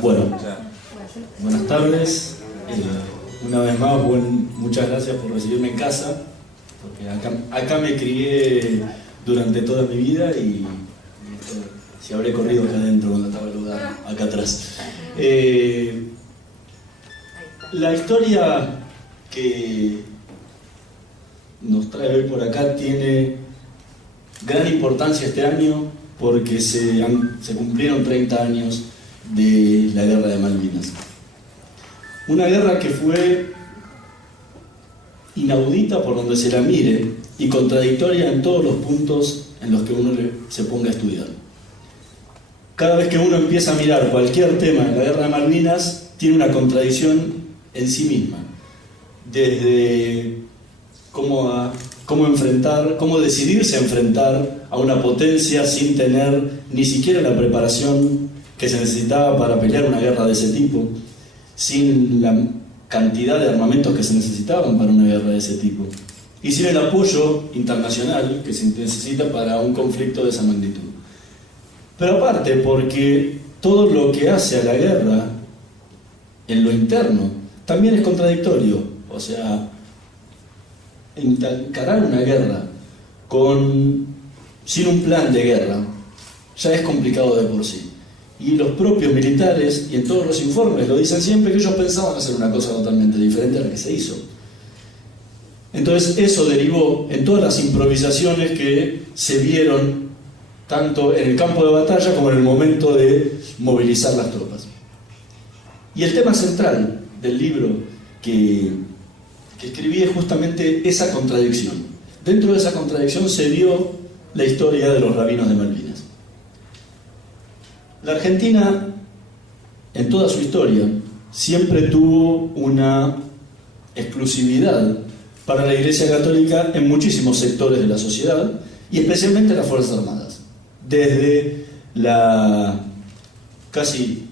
Bueno, buenas tardes. Una vez más, muchas gracias por recibirme en casa, porque acá me crié durante toda mi vida y si habré corrido acá adentro cuando estaba el lugar acá atrás. La historia que nos trae hoy por acá tiene gran importancia este año porque se cumplieron 30 años de la Guerra de Malvinas. Una guerra que fue inaudita por donde se la mire y contradictoria en todos los puntos en los que uno se ponga a estudiar. Cada vez que uno empieza a mirar cualquier tema en la Guerra de Malvinas, tiene una contradicción en sí misma. Desde cómo decidirse a enfrentar a una potencia sin tener ni siquiera la preparación que se necesitaba para pelear una guerra de ese tipo, sin la cantidad de armamentos que se necesitaban para una guerra de ese tipo, y sin el apoyo internacional que se necesita para un conflicto de esa magnitud. Pero aparte, porque todo lo que hace a la guerra en lo interno también es contradictorio. O sea, encarar una guerra sin un plan de guerra ya es complicado de por sí. Y los propios militares, y en todos los informes lo dicen siempre, que ellos pensaban hacer una cosa totalmente diferente a la que se hizo. Entonces eso derivó en todas las improvisaciones que se vieron tanto en el campo de batalla como en el momento de movilizar las tropas. Y el tema central del libro que escribí es justamente esa contradicción. Dentro de esa contradicción se dio la historia de los rabinos de Malvinas. La Argentina, en toda su historia, siempre tuvo una exclusividad para la Iglesia Católica en muchísimos sectores de la sociedad y especialmente las Fuerzas Armadas. Desde casi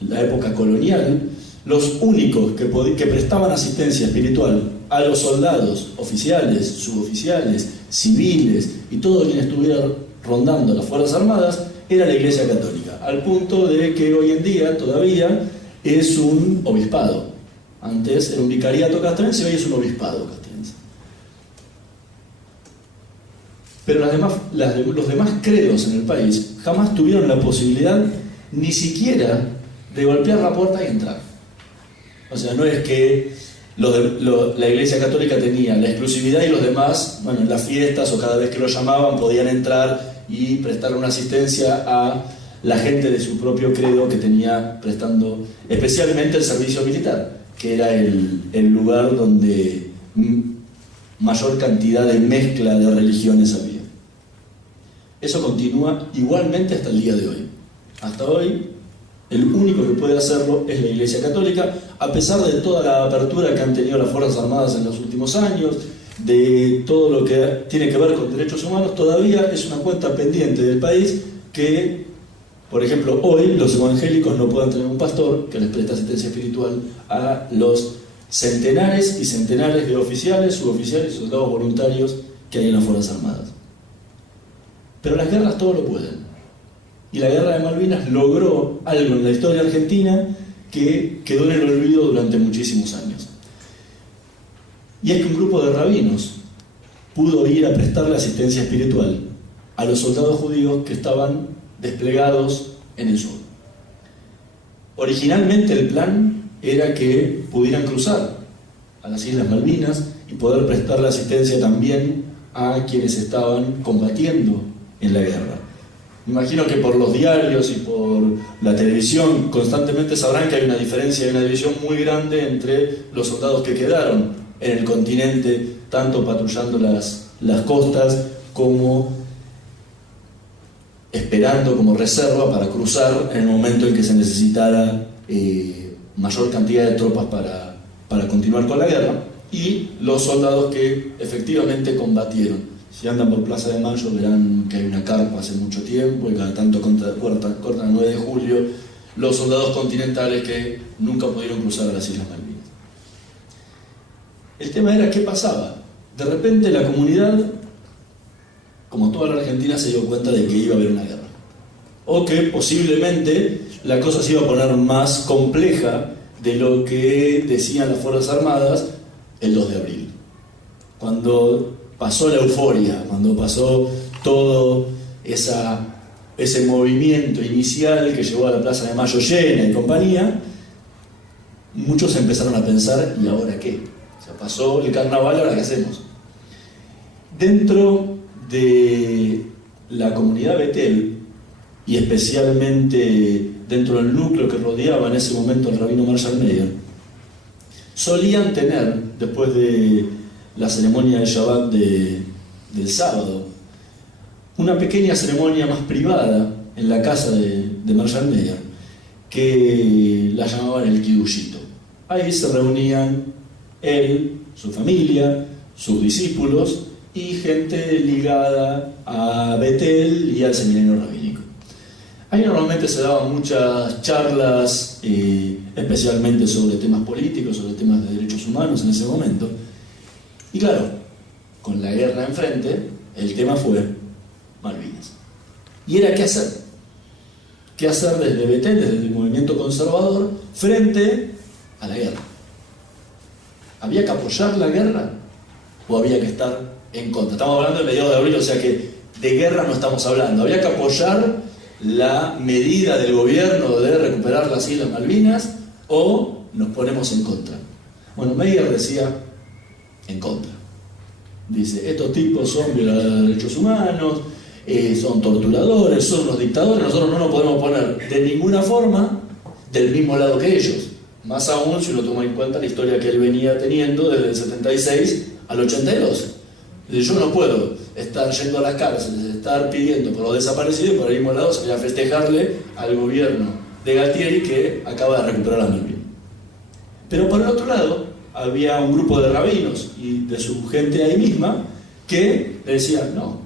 la época colonial, los únicos que prestaban asistencia espiritual a los soldados, oficiales, suboficiales, civiles y todo quien estuviera rondando las Fuerzas Armadas era la Iglesia Católica, al punto de que hoy en día todavía es un obispado. Antes era un vicariato castrense, hoy es un obispado castrense. Pero los demás credos en el país jamás tuvieron la posibilidad ni siquiera de golpear la puerta y entrar. O sea, no es que la Iglesia Católica tenía la exclusividad y los demás, bueno, en las fiestas o cada vez que lo llamaban podían entrar y prestar una asistencia a la gente de su propio credo que tenía prestando especialmente el servicio militar, que era el lugar donde mayor cantidad de mezcla de religiones había. Eso continúa igualmente hasta el día de hoy. Hasta hoy, el único que puede hacerlo es la Iglesia Católica, a pesar de toda la apertura que han tenido las Fuerzas Armadas en los últimos años, de todo lo que tiene que ver con derechos humanos. Todavía es una cuenta pendiente del país que, por ejemplo, hoy los evangélicos no puedan tener un pastor que les preste asistencia espiritual a los centenares y centenares de oficiales, suboficiales y soldados voluntarios que hay en las Fuerzas Armadas. Pero las guerras todo lo pueden. Y la Guerra de Malvinas logró algo en la historia argentina que quedó en el olvido durante muchísimos años. Y es que un grupo de rabinos pudo ir a prestarle asistencia espiritual a los soldados judíos que estaban desplegados en el sur. Originalmente el plan era que pudieran cruzar a las Islas Malvinas y poder prestarle asistencia también a quienes estaban combatiendo en la guerra. Me imagino que por los diarios y por la televisión constantemente sabrán que hay una diferencia, hay una división muy grande entre los soldados que quedaron en el continente, tanto patrullando las costas como esperando como reserva para cruzar en el momento en que se necesitara mayor cantidad de tropas para continuar con la guerra, y los soldados que efectivamente combatieron. Si andan por Plaza de Mayo verán que hay una carpa hace mucho tiempo y cada tanto cortan el 9 de julio los soldados continentales que nunca pudieron cruzar a las Islas Malvinas. El tema era qué pasaba. De repente la comunidad, como toda la Argentina, se dio cuenta de que iba a haber una guerra. o que posiblemente la cosa se iba a poner más compleja de lo que decían las Fuerzas Armadas el 2 de abril. Cuando pasó la euforia, cuando pasó todo ese movimiento inicial que llevó a la Plaza de Mayo llena y compañía, muchos empezaron a pensar, ¿y ahora qué? O sea, pasó el carnaval, ¿ahora qué hacemos? Dentro de la comunidad Betel, y especialmente dentro del núcleo que rodeaba en ese momento al rabino Marshall Meyer, solían tener, después de la ceremonia de Shabbat del sábado, una pequeña ceremonia más privada en la casa de Marshall Meyer, que la llamaban el Kiddushito. Ahí se reunían él, su familia, sus discípulos y gente ligada a Betel y al seminario rabínico. Ahí normalmente se daban muchas charlas, especialmente sobre temas políticos, sobre temas de derechos humanos en ese momento. Y claro, con la guerra enfrente, el tema fue Malvinas. Y era qué hacer. ¿Qué hacer desde Betel, desde el movimiento conservador, frente a la guerra? ¿Había que apoyar la guerra o había que estar en contra? Estamos hablando de mediados de abril, o sea que de guerra no estamos hablando. ¿Había que apoyar la medida del gobierno de recuperar las Islas Malvinas o nos ponemos en contra? Bueno, Meyer decía en contra. Dice, estos tipos son violadores de derechos humanos, son torturadores, son unos dictadores, nosotros no nos podemos poner de ninguna forma del mismo lado que ellos. Más aún si uno toma en cuenta la historia que él venía teniendo desde el 76 al 82. Yo no puedo estar yendo a las cárceles, estar pidiendo por los desaparecidos y por el mismo lado salir a festejarle al gobierno de Galtieri que acaba de recuperar a Malvinas. Pero por el otro lado había un grupo de rabinos y de su gente ahí misma que le decían, no,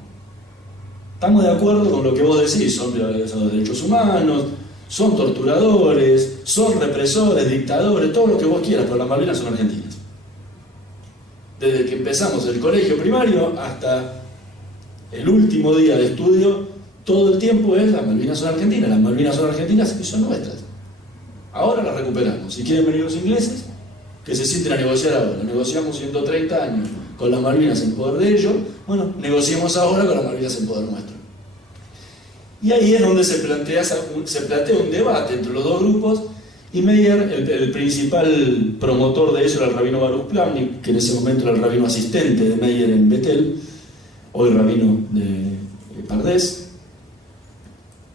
estamos de acuerdo con lo que vos decís, son violadores de derechos humanos, son torturadores, son represores, dictadores, todo lo que vos quieras, pero las Malvinas son argentinas. Desde que empezamos el colegio primario hasta el último día de estudio, todo el tiempo es las Malvinas son argentinas y son nuestras. Ahora las recuperamos. Si quieren venir los ingleses, que se sienten a negociar ahora. Negociamos 130 años con las Malvinas en poder de ellos, bueno, negociemos ahora con las Malvinas en poder nuestro. Y ahí es donde se plantea un debate entre los dos grupos, y Meyer, el principal promotor de eso era el rabino Baruch Plavnik, que en ese momento era el rabino asistente de Meyer en Betel, hoy rabino de Pardes,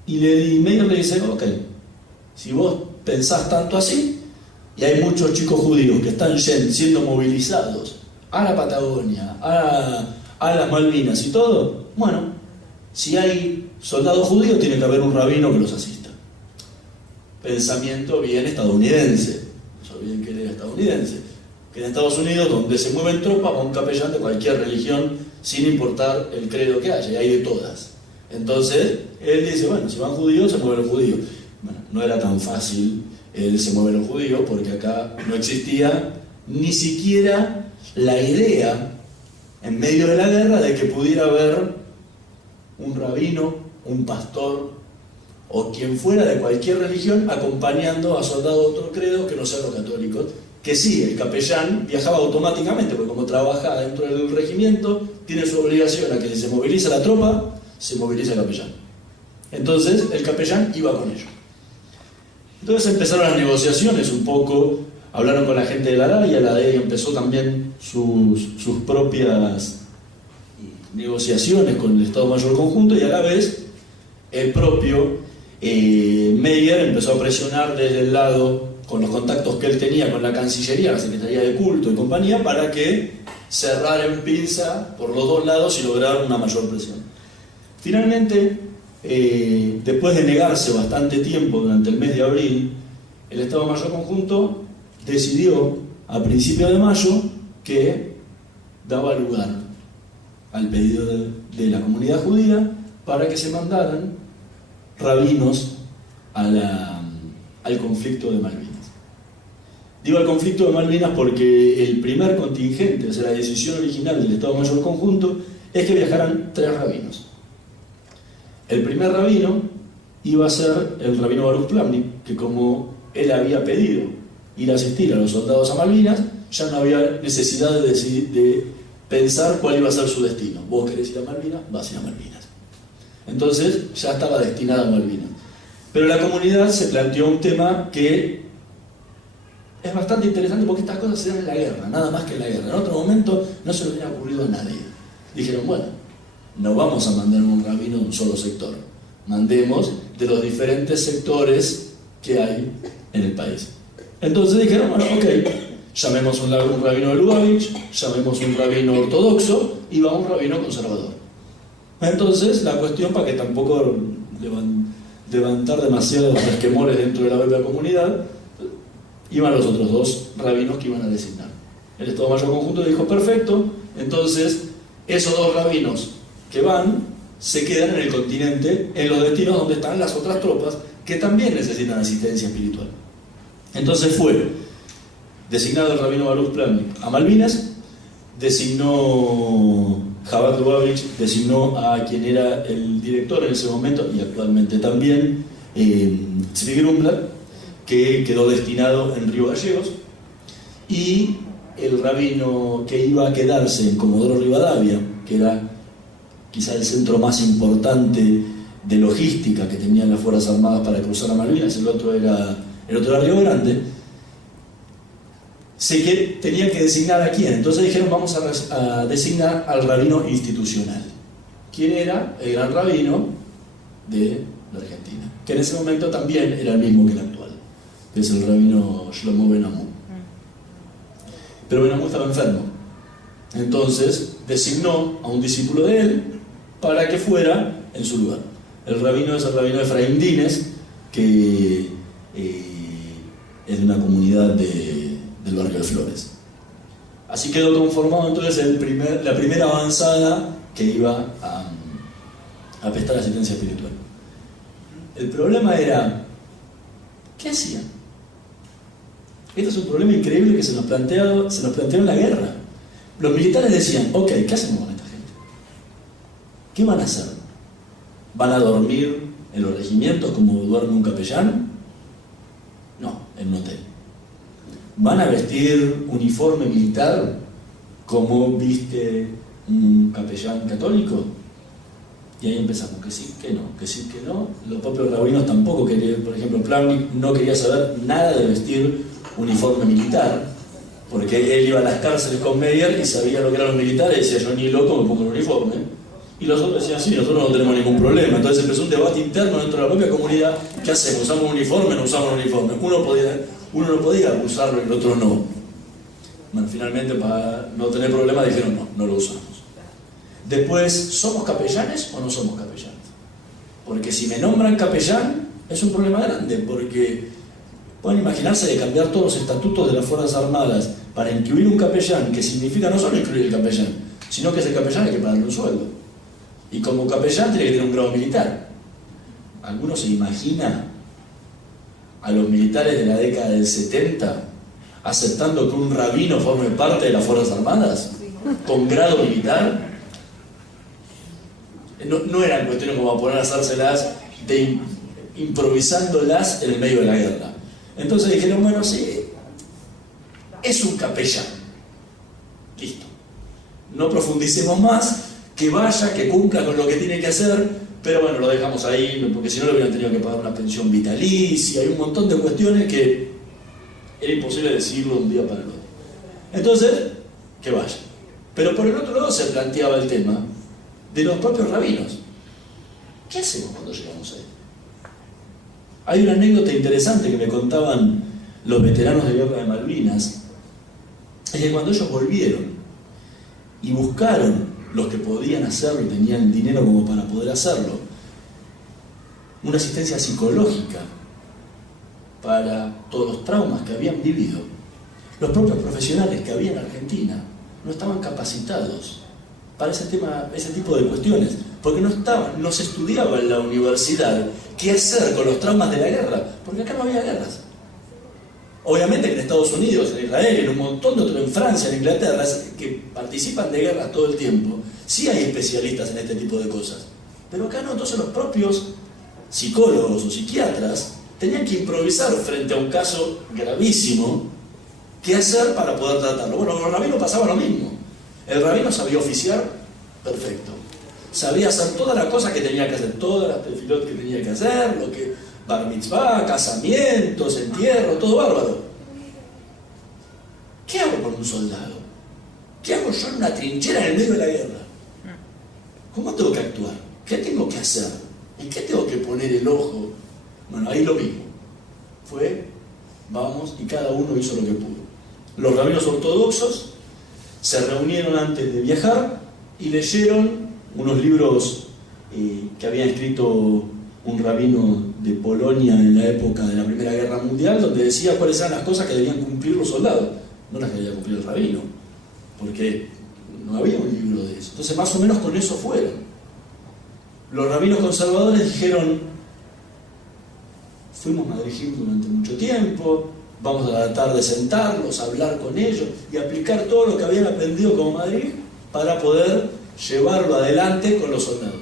y Meyer le dice, ok, si vos pensás tanto así, y hay muchos chicos judíos que están siendo movilizados a la Patagonia, a las Malvinas y todo, bueno, si hay soldados judíos tiene que haber un rabino que los asista. Pensamiento bien estadounidense, eso bien que era estadounidense, que en Estados Unidos donde se mueven tropas va un capellán de cualquier religión sin importar el credo que haya, y hay de todas. Entonces él dice, bueno, si van judíos se mueven los judíos. Bueno, no era tan fácil se mueven los judíos porque acá no existía ni siquiera la idea en medio de la guerra de que pudiera haber un rabino, un pastor o quien fuera de cualquier religión acompañando a soldados de otro credo que no sean los católicos, que sí, el capellán viajaba automáticamente porque como trabaja dentro del regimiento tiene su obligación a que si se moviliza la tropa se moviliza el capellán. Entonces el capellán iba con ellos. Entonces empezaron las negociaciones un poco, hablaron con la gente de la DEI empezó también sus propias negociaciones con el Estado Mayor Conjunto, y a la vez el propio Meyer empezó a presionar desde el lado, con los contactos que él tenía con la Cancillería, la Secretaría de Culto y compañía, para que cerrara en pinza por los dos lados y lograr una mayor presión. Finalmente, después de negarse bastante tiempo durante el mes de abril, el Estado Mayor Conjunto decidió a principios de mayo que daba lugar al pedido de la comunidad judía para que se mandaran rabinos al conflicto de Malvinas. Digo al conflicto de Malvinas porque el primer contingente, o sea, la decisión original del Estado Mayor Conjunto, es que viajaran 3 rabinos. El primer rabino iba a ser el rabino Baruch Plavnik, que como él había pedido ir a asistir a los soldados a Malvinas, ya no había necesidad de pensar cuál iba a ser su destino. Vos querés ir a Malvinas, vas a ir a Malvinas. Entonces ya estaba destinado a Malvinas. Pero la comunidad se planteó un tema que es bastante interesante, porque estas cosas se dan en la guerra, nada más que en la guerra. En otro momento no se le hubiera ocurrido a nadie. Dijeron, bueno, no vamos a mandar un rabino de un solo sector, mandemos de los diferentes sectores que hay en el país. Entonces dijeron, bueno, ok, llamemos un rabino de Lubavitch, llamemos un rabino ortodoxo y va un rabino conservador. Entonces la cuestión, para que tampoco levantar demasiados resquemores dentro de la propia comunidad, iban los otros dos rabinos que iban a designar. El Estado Mayor Conjunto dijo, perfecto, entonces esos dos rabinos que van se quedan en el continente, en los destinos donde están las otras tropas que también necesitan asistencia espiritual. Entonces fue designado el rabino Baruch Plavnik a Malvinas, designó Chabad Lubavitch, designó a quien era el director en ese momento y actualmente también, Tzvi Grumblat, que quedó destinado en Río Gallegos, y el rabino que iba a quedarse en Comodoro Rivadavia, que era quizá el centro más importante de logística que tenían las Fuerzas Armadas para cruzar a Malvinas, el otro era Río Grande, tenían que designar a quién. Entonces dijeron, vamos a designar al rabino institucional. ¿Quién era? El gran rabino de la Argentina, que en ese momento también era el mismo que el actual, que es el rabino Shlomo Ben Amu. Pero Ben Amu estaba enfermo, entonces designó a un discípulo de él para que fuera en su lugar. El rabino es el rabino Efraín Dines, que es de una comunidad del barrio de Flores. Así quedó conformado entonces la primera avanzada que iba a prestar asistencia espiritual. El problema era, ¿qué hacían? Este es un problema increíble que se nos planteó en la guerra. Los militares decían, ok, ¿qué hacemos con esta gente? ¿Qué van a hacer? ¿Van a dormir en los regimientos como duerme un capellán? No, en un hotel. ¿Van a vestir uniforme militar como viste un capellán católico? Y ahí empezamos, que sí, que no, que sí, que no. Los propios rabinos tampoco querían, por ejemplo, Plavnik no quería saber nada de vestir uniforme militar, porque él iba a las cárceles con Meyer y sabía lo que eran los militares, y decía, yo ni loco me pongo el uniforme. Y los otros decían, sí, nosotros no tenemos ningún problema. Entonces empezó un debate interno dentro de la propia comunidad. ¿Qué hacemos? ¿Usamos uniforme? ¿No usamos uniforme? Uno no podía usarlo y el otro no. Bueno, finalmente, para no tener problemas, dijeron, no lo usamos. Después, ¿somos capellanes o no somos capellanes? Porque si me nombran capellán, es un problema grande, porque pueden imaginarse de cambiar todos los estatutos de las Fuerzas Armadas para incluir un capellán, que significa no solo incluir el capellán, sino que ese capellán hay que pagarle un sueldo. Y como capellán tiene que tener un grado militar. ¿Alguno se imagina a los militares de la década del 70 aceptando que un rabino forme parte de las Fuerzas Armadas con grado militar? No eran cuestiones como a poner a hacérselas improvisándolas en el medio de la guerra. Entonces dijeron, bueno, sí, es un capellán. Listo. No profundicemos más, que vaya, que cumpla con lo que tiene que hacer, pero bueno, lo dejamos ahí, porque si no le hubieran tenido que pagar una pensión vitalicia, hay un montón de cuestiones que era imposible decirlo de un día para el otro. Entonces, que vaya. Pero por el otro lado se planteaba el tema de los propios rabinos. ¿Qué hacemos cuando llegamos ahí? Hay una anécdota interesante que me contaban los veteranos de guerra de Malvinas, es que cuando ellos volvieron y buscaron los que podían hacerlo y tenían dinero como para poder hacerlo, una asistencia psicológica para todos los traumas que habían vivido, los propios profesionales que había en Argentina no estaban capacitados para ese tipo de cuestiones, porque no se estudiaba en la universidad qué hacer con los traumas de la guerra, porque acá no había guerras. Obviamente que en Estados Unidos, en Israel, en un montón de otros, en Francia, en Inglaterra, que participan de guerras todo el tiempo, sí hay especialistas en este tipo de cosas, pero acá no. Entonces los propios psicólogos o psiquiatras tenían que improvisar frente a un caso gravísimo qué hacer para poder tratarlo. Bueno, los rabinos pasaba lo mismo. El rabino sabía oficiar perfecto. Sabía hacer todas las cosas que tenía que hacer, todas las tefilot que tenía que hacer, lo que bar mitzvah, casamientos, entierro, todo bárbaro. ¿Qué hago con un soldado? ¿Qué hago yo en una trinchera en el medio de la guerra? ¿Cómo tengo que actuar? ¿Qué tengo que hacer? ¿En qué tengo que poner el ojo? Bueno, ahí lo mismo. Fue, vamos, y cada uno hizo lo que pudo. Los rabinos ortodoxos se reunieron antes de viajar y leyeron unos libros que había escrito un rabino de Polonia en la época de la Primera Guerra Mundial, donde decía cuáles eran las cosas que debían cumplir los soldados, no las que debía cumplir el rabino, porque no había un libro de eso. Entonces más o menos con eso fueron. Los rabinos conservadores dijeron, fuimos madrijim durante mucho tiempo, vamos a tratar de sentarlos, hablar con ellos y aplicar todo lo que habían aprendido como madrij para poder llevarlo adelante con los soldados.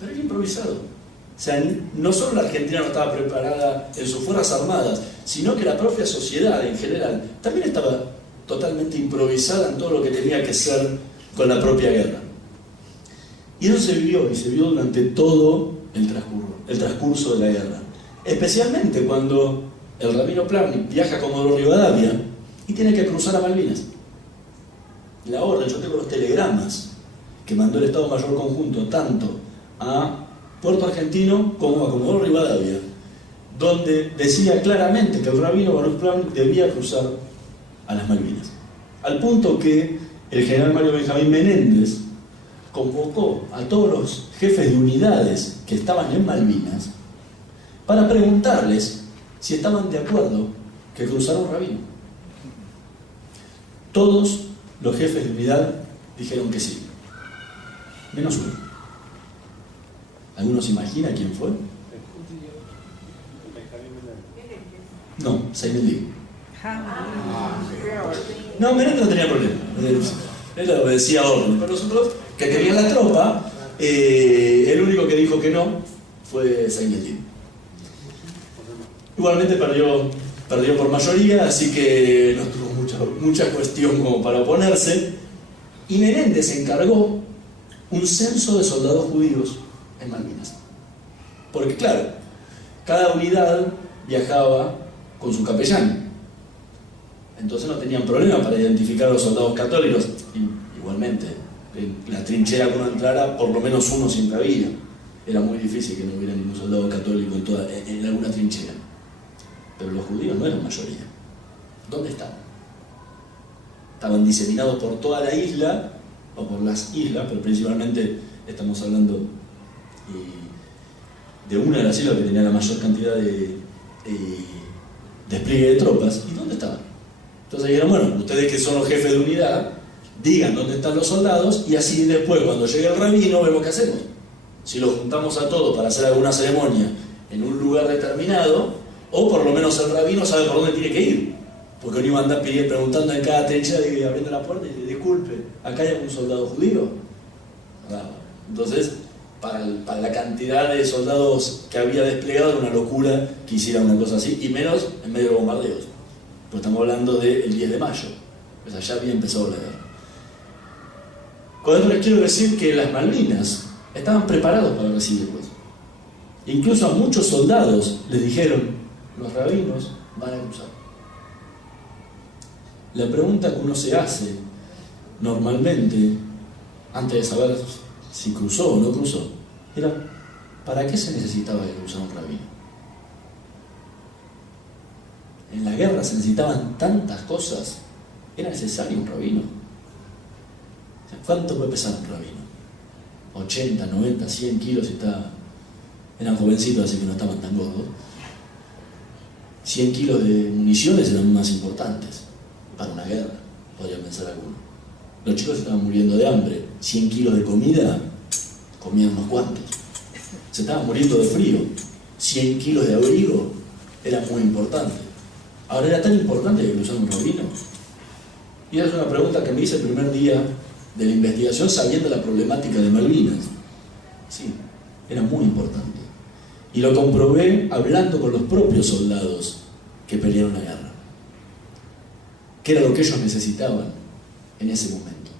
Pero era improvisado. O sea, no solo la Argentina no estaba preparada en sus fuerzas armadas, sino que la propia sociedad en general también estaba totalmente improvisada en todo lo que tenía que ser con la propia guerra. Y eso se vivió, y se vio durante todo el transcurso de la guerra. Especialmente cuando el rabino Plavnik viaja a Comodoro Rivadavia y tiene que cruzar a Malvinas. La orden, yo tengo los telegramas que mandó el Estado Mayor Conjunto tanto a Puerto Argentino como a Comodoro Rivadavia, donde decía claramente que el rabino Baruch Plavnik debía cruzar a las Malvinas. Al punto que el general Mario Benjamín Menéndez convocó a todos los jefes de unidades que estaban en Malvinas para preguntarles si estaban de acuerdo que cruzara un rabino. Todos los jefes de unidad dijeron que sí, menos uno. ¿Alguno se imagina quién fue? No, Saimeldí. No, Menéndez no tenía problema. Él obedecía orden, pero nosotros que querían la tropa, el único que dijo que no fue Saimeldí. Igualmente perdió por mayoría, así que no tuvo mucha cuestión como para oponerse. Y Menéndez encargó un censo de soldados judíos en Malvinas. Porque claro, cada unidad viajaba con su capellán. Entonces no tenían problema para identificar a los soldados católicos. Y, igualmente, en la trinchera que uno entrara, por lo menos uno siempre había. Era muy difícil que no hubiera ningún soldado católico en alguna trinchera. Pero los judíos no eran mayoría. ¿Dónde estaban? Estaban diseminados por toda la isla, o por las islas, pero principalmente estamos hablando de una de las islas que tenía la mayor cantidad de despliegue de tropas. ¿Y dónde estaban? Entonces dijeron, bueno, ustedes que son los jefes de unidad, digan dónde están los soldados, y así después, cuando llegue el rabino, vemos qué hacemos. Si los juntamos a todos para hacer alguna ceremonia en un lugar determinado, o por lo menos el rabino sabe por dónde tiene que ir. Porque uno iba a andar preguntando en cada trinchera y abriendo la puerta y dice, disculpe, ¿acá hay algún soldado judío? Entonces, para la cantidad de soldados que había desplegado, era una locura que hiciera una cosa así, y menos en medio de bombardeos. Pues estamos hablando del 10 de mayo. Pues allá había empezado la guerra. Con esto les quiero decir que las Malvinas estaban preparados para recibirlos. Incluso a muchos soldados les dijeron, los rabinos van a cruzar. La pregunta que uno se hace normalmente, antes de saber si cruzó o no cruzó, era, ¿para qué se necesitaba que cruzara un rabino? En la guerra se necesitaban tantas cosas, ¿era necesario un rabino? O sea, ¿cuánto puede pesar un rabino? 80, 90, 100 kilos, eran jovencitos, así que no estaban tan gordos. 100 kilos de municiones eran más importantes para una guerra, podría pensar alguno. Los chicos estaban muriendo de hambre. 100 kilos de comida, comían unos cuantos. Se estaban muriendo de frío. 100 kilos de abrigo era muy importante. Ahora, ¿era tan importante que cruzaran un rabino? Y esa es una pregunta que me hice el primer día de la investigación, sabiendo la problemática de Malvinas. Sí, era muy importante. Y lo comprobé hablando con los propios soldados que pelearon la guerra, que era lo que ellos necesitaban en ese momento.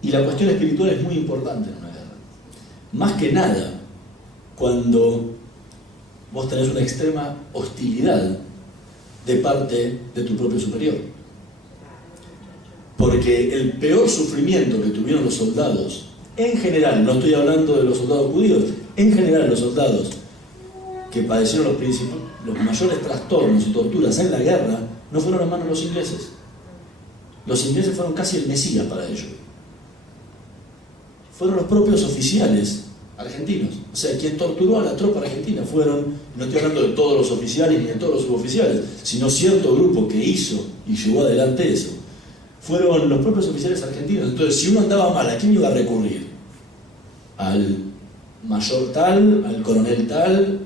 Y la cuestión espiritual es muy importante en una guerra. Más que nada, cuando vos tenés una extrema hostilidad de parte de tu propio superior. Porque el peor sufrimiento que tuvieron los soldados, en general, no estoy hablando de los soldados judíos, en general los soldados que padecieron los mayores trastornos y torturas en la guerra, no fueron en manos de los ingleses. Los ingleses fueron casi el Mesías para ellos. Fueron los propios oficiales argentinos. O sea, quien torturó a la tropa argentina fueron, no estoy hablando de todos los oficiales ni de todos los suboficiales, sino cierto grupo que hizo y llevó adelante eso. Fueron los propios oficiales argentinos. Entonces, si uno andaba mal, ¿a quién iba a recurrir? ¿Al mayor tal, al coronel tal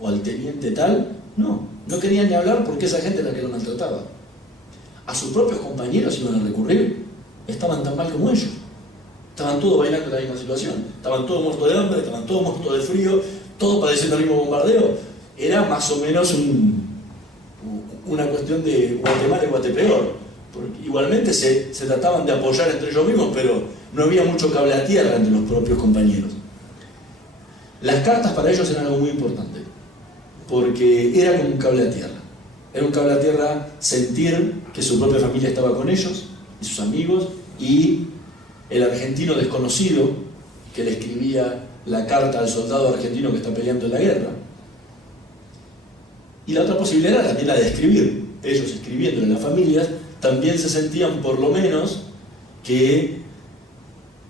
o al teniente tal? No, no querían ni hablar porque esa gente era la que lo maltrataba. A sus propios compañeros iban a recurrir. Estaban tan mal como ellos. Estaban todos bailando en la misma situación. Estaban todos muertos de hambre, estaban todos muertos de frío, todos padeciendo el mismo bombardeo. Era más o menos una cuestión de Guatemala y Guatepeor. Porque igualmente se trataban de apoyar entre ellos mismos, pero no había mucho cable a tierra entre los propios compañeros. Las cartas para ellos eran algo muy importante, porque era como un cable a tierra. Era un cable a tierra sentir que su propia familia estaba con ellos, y sus amigos, y el argentino desconocido que le escribía la carta al soldado argentino que está peleando en la guerra. Y la otra posibilidad era también la de escribir. Ellos escribiendo en las familias también se sentían por lo menos que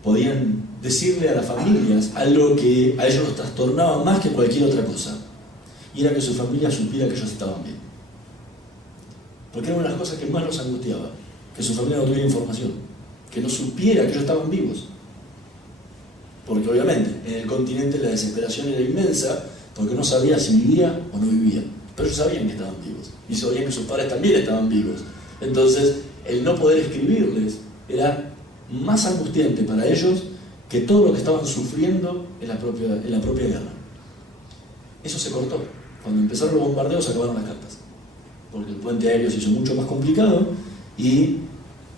podían decirle a las familias algo que a ellos los trastornaba más que cualquier otra cosa, y era que su familia supiera que ellos estaban bien. Porque era una de las cosas que más los angustiaba, que su familia no tuviera información, que no supiera que ellos estaban vivos. Porque obviamente en el continente la desesperación era inmensa, porque no sabía si vivía o no vivía, pero ellos sabían que estaban vivos y sabían que sus padres también estaban vivos. Entonces el no poder escribirles era más angustiante para ellos que todo lo que estaban sufriendo en la propia guerra. Eso se cortó. Cuando empezaron los bombardeos se acabaron las cartas, porque el puente aéreo se hizo mucho más complicado y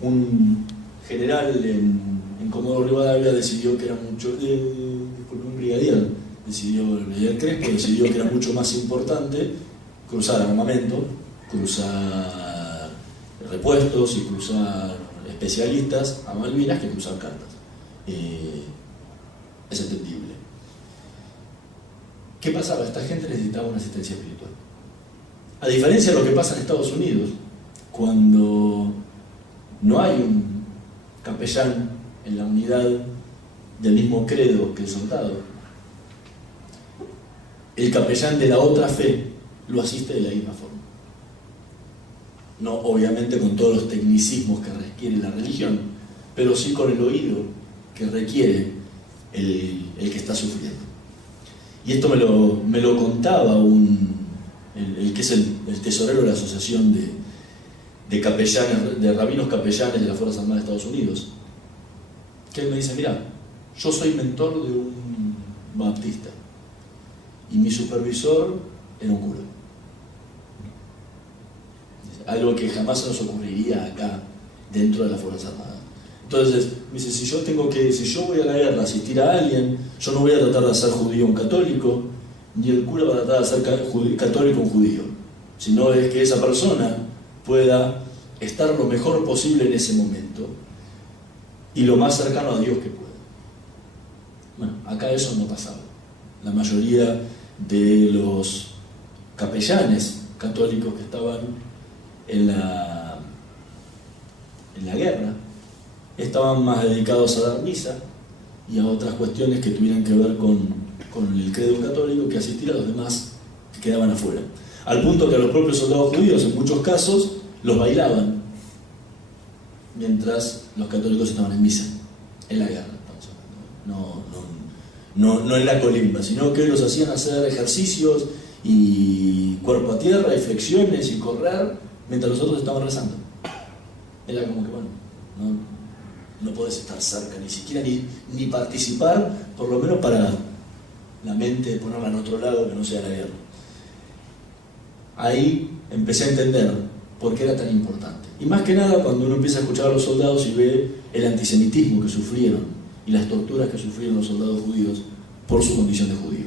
un general en Comodoro Rivadavia decidió que era mucho, un brigadier, el brigadier Crespo decidió que era mucho más importante cruzar armamento, cruzar repuestos y cruzar especialistas a Malvinas que cruzar cartas. Es entendible. ¿Qué pasaba? Esta gente necesitaba una asistencia espiritual. A diferencia de lo que pasa en Estados Unidos, cuando no hay un capellán en la unidad del mismo credo que el soldado, el capellán de la otra fe lo asiste de la misma forma. No obviamente con todos los tecnicismos que requiere la religión, pero sí con el oído que requiere el que está sufriendo. Y esto me lo contaba el que es el tesorero de la asociación de capellanes, de rabinos capellanes de las Fuerzas Armadas de Estados Unidos, que él me dice: mira, yo soy mentor de un baptista y mi supervisor era un cura. Algo que jamás se nos ocurriría acá dentro de las Fuerzas Armadas. Entonces me dice: si yo voy a la guerra a asistir a alguien, yo no voy a tratar de hacer judío un católico, ni el cura va a tratar de hacer católico un judío, sino es que esa persona pueda estar lo mejor posible en ese momento y lo más cercano a Dios que pueda. Bueno, acá eso no pasaba. La mayoría de los capellanes católicos que estaban en la guerra estaban más dedicados a dar misa y a otras cuestiones que tuvieran que ver con el credo católico que asistir a los demás que quedaban afuera. Al punto que a los propios soldados judíos, en muchos casos, los bailaban mientras los católicos estaban en misa, en la guerra, no en la colimba, sino que los hacían hacer ejercicios y cuerpo a tierra y flexiones y correr mientras los otros estaban rezando. Era como que, bueno, no podés estar cerca, ni siquiera ni participar, por lo menos para la mente, de ponerla en otro lado que no sea la guerra. Ahí empecé a entender por qué era tan importante. Y más que nada cuando uno empieza a escuchar a los soldados y ve el antisemitismo que sufrieron y las torturas que sufrieron los soldados judíos por su condición de judío.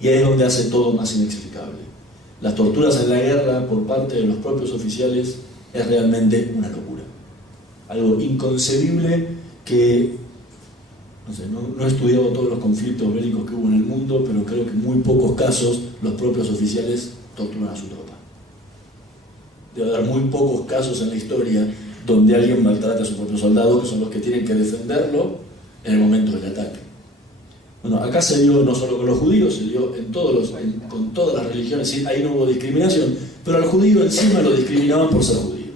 Y ahí es donde hace todo más inexplicable. Las torturas en la guerra por parte de los propios oficiales es realmente una locura. Algo inconcebible que, no he estudiado todos los conflictos bélicos que hubo en el mundo, pero creo que en muy pocos casos los propios oficiales torturan a su tropa. Debe haber muy pocos casos en la historia donde alguien maltrata a su propio soldado, que son los que tienen que defenderlo en el momento del ataque. Bueno, acá se dio no solo con los judíos, se dio con todas las religiones, ¿sí? Ahí no hubo discriminación, pero al judío encima lo discriminaban por ser judío.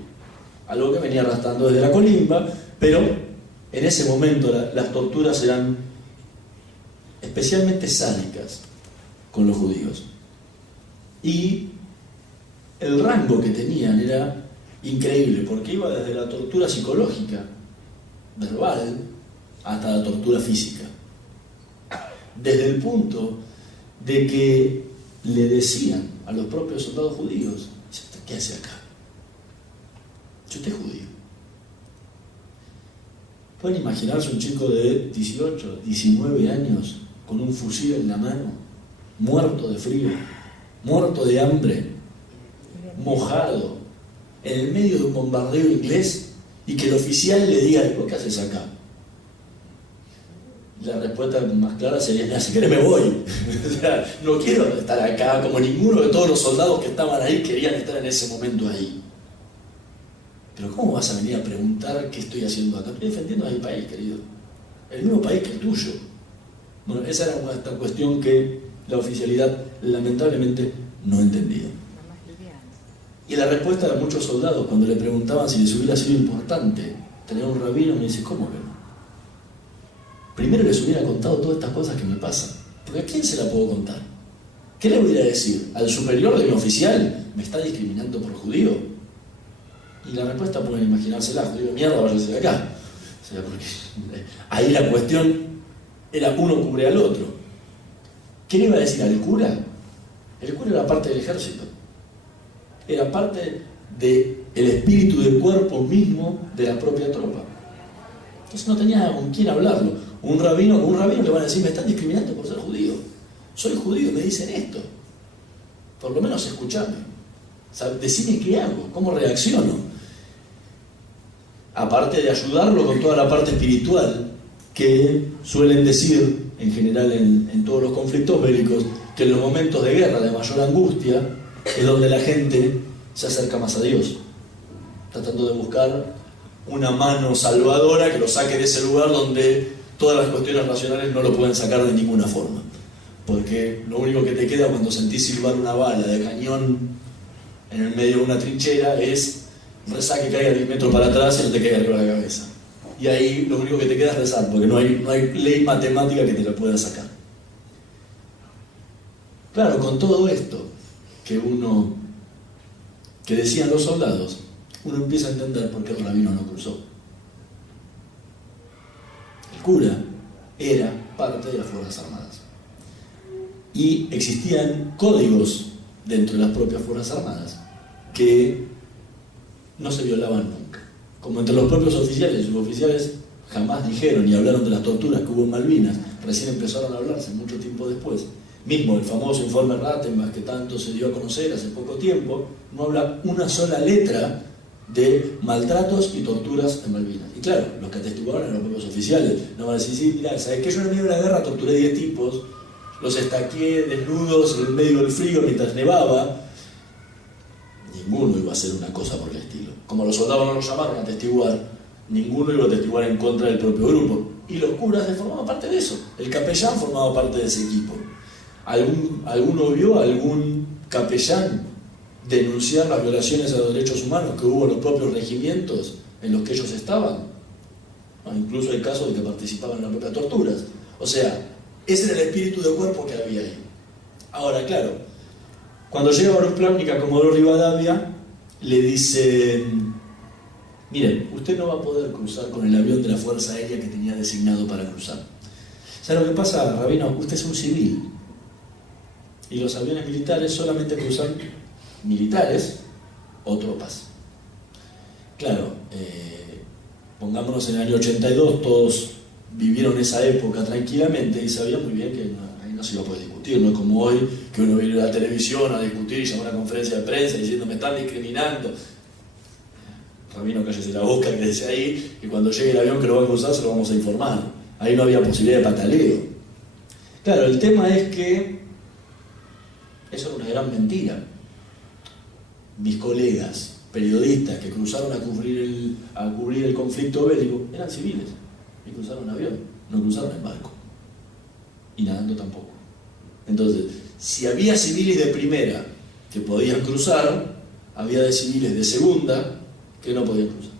Algo que venía arrastrando desde la colimba, pero en ese momento las torturas eran especialmente sádicas con los judíos. Y el rango que tenían era increíble, porque iba desde la tortura psicológica, verbal, hasta la tortura física. Desde el punto de que le decían a los propios soldados judíos: ¿qué hace acá? Yo usted es judío. ¿Pueden imaginarse un chico de 18, 19 años con un fusil en la mano, muerto de frío, muerto de hambre, mojado, en el medio de un bombardeo inglés, y que el oficial le diga: ¿por qué haces acá? La respuesta más clara sería: si querés me voy. O sea, no quiero estar acá, como ninguno de todos los soldados que estaban ahí querían estar en ese momento ahí. Pero ¿cómo vas a venir a preguntar qué estoy haciendo acá? Estoy defendiendo a mi país, querido. El mismo país que el tuyo. Bueno, esa era una cuestión que la oficialidad lamentablemente no entendía. Y la respuesta de muchos soldados cuando le preguntaban si les hubiera sido importante tener un rabino, me dice: ¿cómo que no? Primero les hubiera contado todas estas cosas que me pasan, porque ¿a quién se la puedo contar? ¿Qué le voy a decir? ¿Al superior de mi oficial? ¿Me está discriminando por judío? Y la respuesta pueden imaginársela: judío de mierda, váyase de acá. O sea, porque ahí la cuestión era uno cubre al otro. ¿Qué le iba a decir al cura? El cura era parte del ejército, era parte del espíritu del cuerpo mismo de la propia tropa. Entonces no tenía con quién hablarlo. Con un rabino le van a decir: me están discriminando por ser judío. Soy judío y me dicen esto. Por lo menos escuchame. Decime qué hago, cómo reacciono. Aparte de ayudarlo con toda la parte espiritual que suelen decir en general en todos los conflictos bélicos, que en los momentos de guerra, de mayor angustia, es donde la gente se acerca más a Dios, tratando de buscar una mano salvadora que lo saque de ese lugar donde todas las cuestiones racionales no lo pueden sacar de ninguna forma. Porque lo único que te queda cuando sentís silbar una bala de cañón en el medio de una trinchera es rezar que caiga 10 metros para atrás y no te caiga arriba de la cabeza. Y ahí lo único que te queda es rezar, porque no hay ley matemática que te la pueda sacar. Claro, con todo esto que decían los soldados, uno empieza a entender por qué el rabino no cruzó. El cura era parte de las Fuerzas Armadas. Y existían códigos dentro de las propias Fuerzas Armadas que no se violaban nunca. Como entre los propios oficiales y suboficiales jamás dijeron ni hablaron de las torturas que hubo en Malvinas, recién empezaron a hablarse mucho tiempo después. Mismo el famoso informe Rattenbach, que tanto se dio a conocer hace poco tiempo, no habla una sola letra de maltratos y torturas en Malvinas. Y claro, los que atestiguaron eran los propios oficiales. No van a decir: sí, mirá, ¿sabes qué? Yo en el medio de la guerra torturé 10 tipos, los estaqué desnudos en medio del frío mientras nevaba. Ninguno iba a hacer una cosa por el estilo. Como los soldados no los llamaron a atestiguar, ninguno iba a atestiguar en contra del propio grupo. Y los curas formaban parte de eso. El capellán formaba parte de ese equipo. ¿Alguno vio a algún capellán denunciar las violaciones a los derechos humanos que hubo en los propios regimientos en los que ellos estaban? Incluso hay casos de que participaban en las propias torturas. O sea, ese era el espíritu de cuerpo que había ahí. Ahora, claro, cuando llega Baruch Plávnik a Comodoro Rivadavia, le dicen: miren, usted no va a poder cruzar con el avión de la Fuerza Aérea que tenía designado para cruzar. ¿Sabe lo que pasa, Rabino? Usted es un civil. Y los aviones militares solamente cruzan militares o tropas. Claro, pongámonos en el año 82, todos vivieron esa época tranquilamente y sabían muy bien que ahí no se iba a poder discutir, no es como hoy que uno viene a la televisión a discutir y llama a una conferencia de prensa diciendo me están discriminando. Rabino, cállese la boca, que dice ahí, que cuando llegue el avión que lo va a cruzar se lo vamos a informar. Ahí no había posibilidad de pataleo. Claro, el tema es que eso era una gran mentira. Mis colegas, periodistas que cruzaron a cubrir el conflicto bélico, eran civiles y cruzaron en avión, no cruzaron en barco. Y nadando tampoco. Entonces, si había civiles de primera que podían cruzar, había de civiles de segunda que no podían cruzar.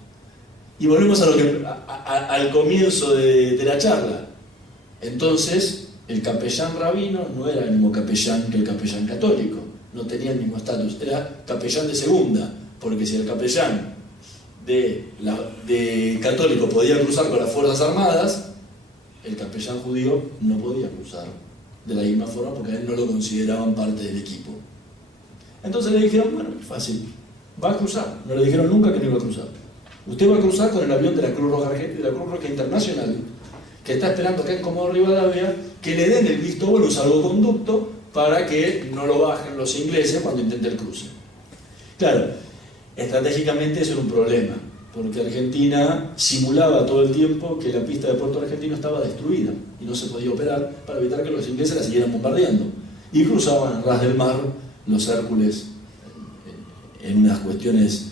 Y volvemos al comienzo de la charla. Entonces, el capellán rabino no era el mismo capellán que el capellán católico, no tenía el mismo estatus, era capellán de segunda, porque si el capellán de católico podía cruzar con las Fuerzas Armadas, el capellán judío no podía cruzar de la misma forma porque a él no lo consideraban parte del equipo. Entonces le dijeron, bueno, es fácil, va a cruzar. No le dijeron nunca que no iba a cruzar. Usted va a cruzar con el avión de la Cruz Roja Internacional, que está esperando acá en Comodoro Rivadavia que le den el visto bueno, un salvoconducto, para que no lo bajen los ingleses cuando intente el cruce. Claro, estratégicamente eso era un problema, porque Argentina simulaba todo el tiempo que la pista de Puerto Argentino estaba destruida y no se podía operar para evitar que los ingleses la siguieran bombardeando. Y cruzaban a ras del mar los Hércules en unas cuestiones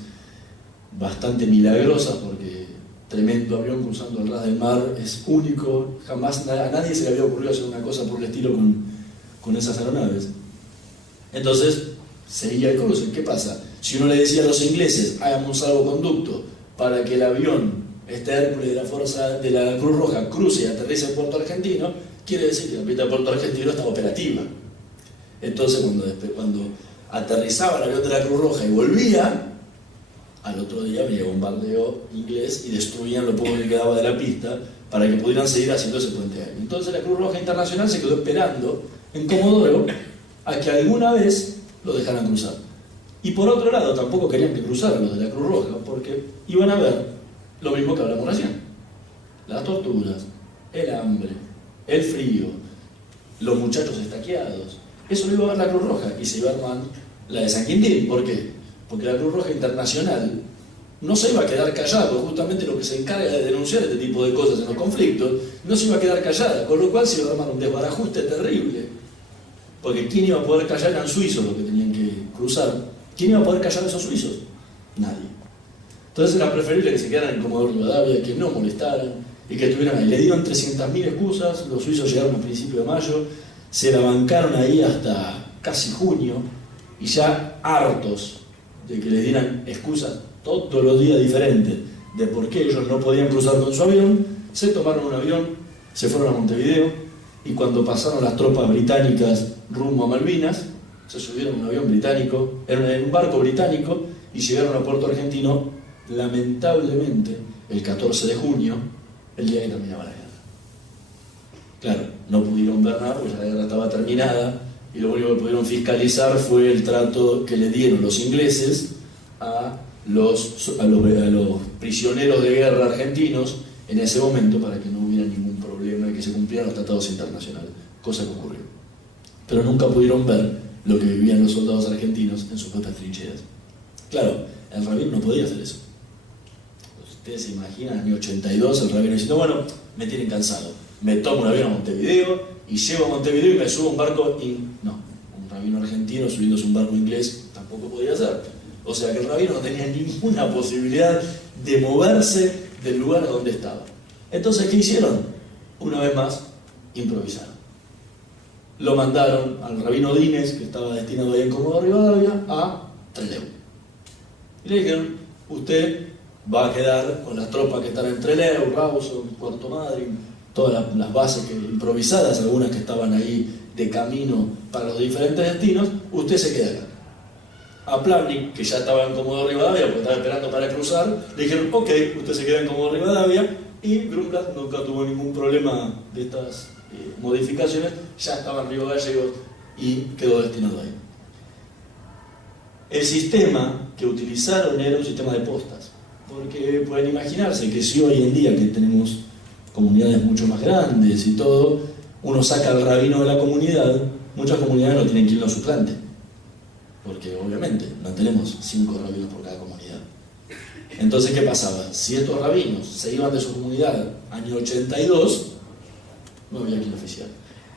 bastante milagrosas, porque tremendo avión cruzando al ras del mar es único, jamás a nadie se le había ocurrido hacer una cosa por el estilo con esas aeronaves. Entonces seguía el cruce. ¿Qué pasa? Si uno le decía a los ingleses hagan un salvoconducto para que el avión, este Hércules de la Cruz Roja, cruce y aterrice en Puerto Argentino, quiere decir que la pista de Puerto Argentino estaba operativa. Entonces cuando aterrizaba el avión de la Cruz Roja y volvía, al otro día venía bombardeo inglés y destruían lo poco que quedaba de la pista para que pudieran seguir haciendo ese puente aéreo. Entonces la Cruz Roja Internacional se quedó esperando en Comodoro a que alguna vez lo dejaran cruzar. Y por otro lado, tampoco querían que cruzaran los de la Cruz Roja, porque iban a ver lo mismo que hablamos recién. Las torturas, el hambre, el frío, los muchachos estaqueados. Eso lo iba a ver la Cruz Roja y se iba a armar la de San Quintín. ¿Por qué? Porque la Cruz Roja Internacional no se iba a quedar callada, porque justamente lo que se encarga de denunciar este tipo de cosas en los conflictos, no se iba a quedar callada, con lo cual se iba a armar un desbarajuste terrible. Porque ¿quién iba a poder callar? Eran suizos los que tenían que cruzar. ¿Quién iba a poder callar a esos suizos? Nadie. Entonces era preferible que se quedaran en Comodoro Rivadavia, que no molestaran y que estuvieran ahí. Le dieron 300.000 excusas, los suizos llegaron a principios de mayo, se la bancaron ahí hasta casi junio, y ya hartos de que les dieran excusas todos los días diferentes de por qué ellos no podían cruzar con su avión, se tomaron un avión, se fueron a Montevideo, y cuando pasaron las tropas británicas rumbo a Malvinas, se subieron a un avión británico, en un barco británico, y llegaron a Puerto Argentino, lamentablemente, el 14 de junio, el día que terminaba la guerra. Claro, no pudieron ver nada porque la guerra estaba terminada, y lo único que pudieron fiscalizar fue el trato que le dieron los ingleses a los prisioneros de guerra argentinos en ese momento, para que no hubiera ningún problema y que se cumplieran los tratados internacionales, cosa que ocurrió. Pero nunca pudieron ver lo que vivían los soldados argentinos en sus propias trincheras. Claro, el rabino no podía hacer eso. Ustedes se imaginan, en el año 82, el rabino diciendo, bueno, me tienen cansado, me tomo un avión a Montevideo y llego a Montevideo y me subo a un barco. No, un rabino argentino subiéndose a un barco inglés tampoco podía hacer. O sea que el rabino no tenía ninguna posibilidad de moverse del lugar donde estaba. Entonces, ¿qué hicieron? Una vez más, improvisaron. Lo mandaron al rabino Dines, que estaba destinado ahí en Comodoro Rivadavia, a Trelew. Y le dijeron, usted va a quedar con las tropas que están en Trelew, Rawson, Puerto Madryn, todas las bases improvisadas, algunas que estaban ahí de camino para los diferentes destinos, usted se queda acá. A Plavnik, que ya estaba en Comodoro Rivadavia, porque estaba esperando para cruzar, le dijeron, ok, usted se queda en Comodoro Rivadavia, y Grumblat nunca tuvo ningún problema de estas modificaciones, ya estaba en Río Gallegos y quedó destinado ahí. El sistema que utilizaron era un sistema de postas, porque pueden imaginarse que si hoy en día que tenemos comunidades mucho más grandes y todo, uno saca al rabino de la comunidad, muchas comunidades no tienen quien lo suplante, porque obviamente no tenemos 5 rabinos por cada comunidad. Entonces, ¿qué pasaba? Si estos rabinos se iban de su comunidad año 82, no había quien oficial.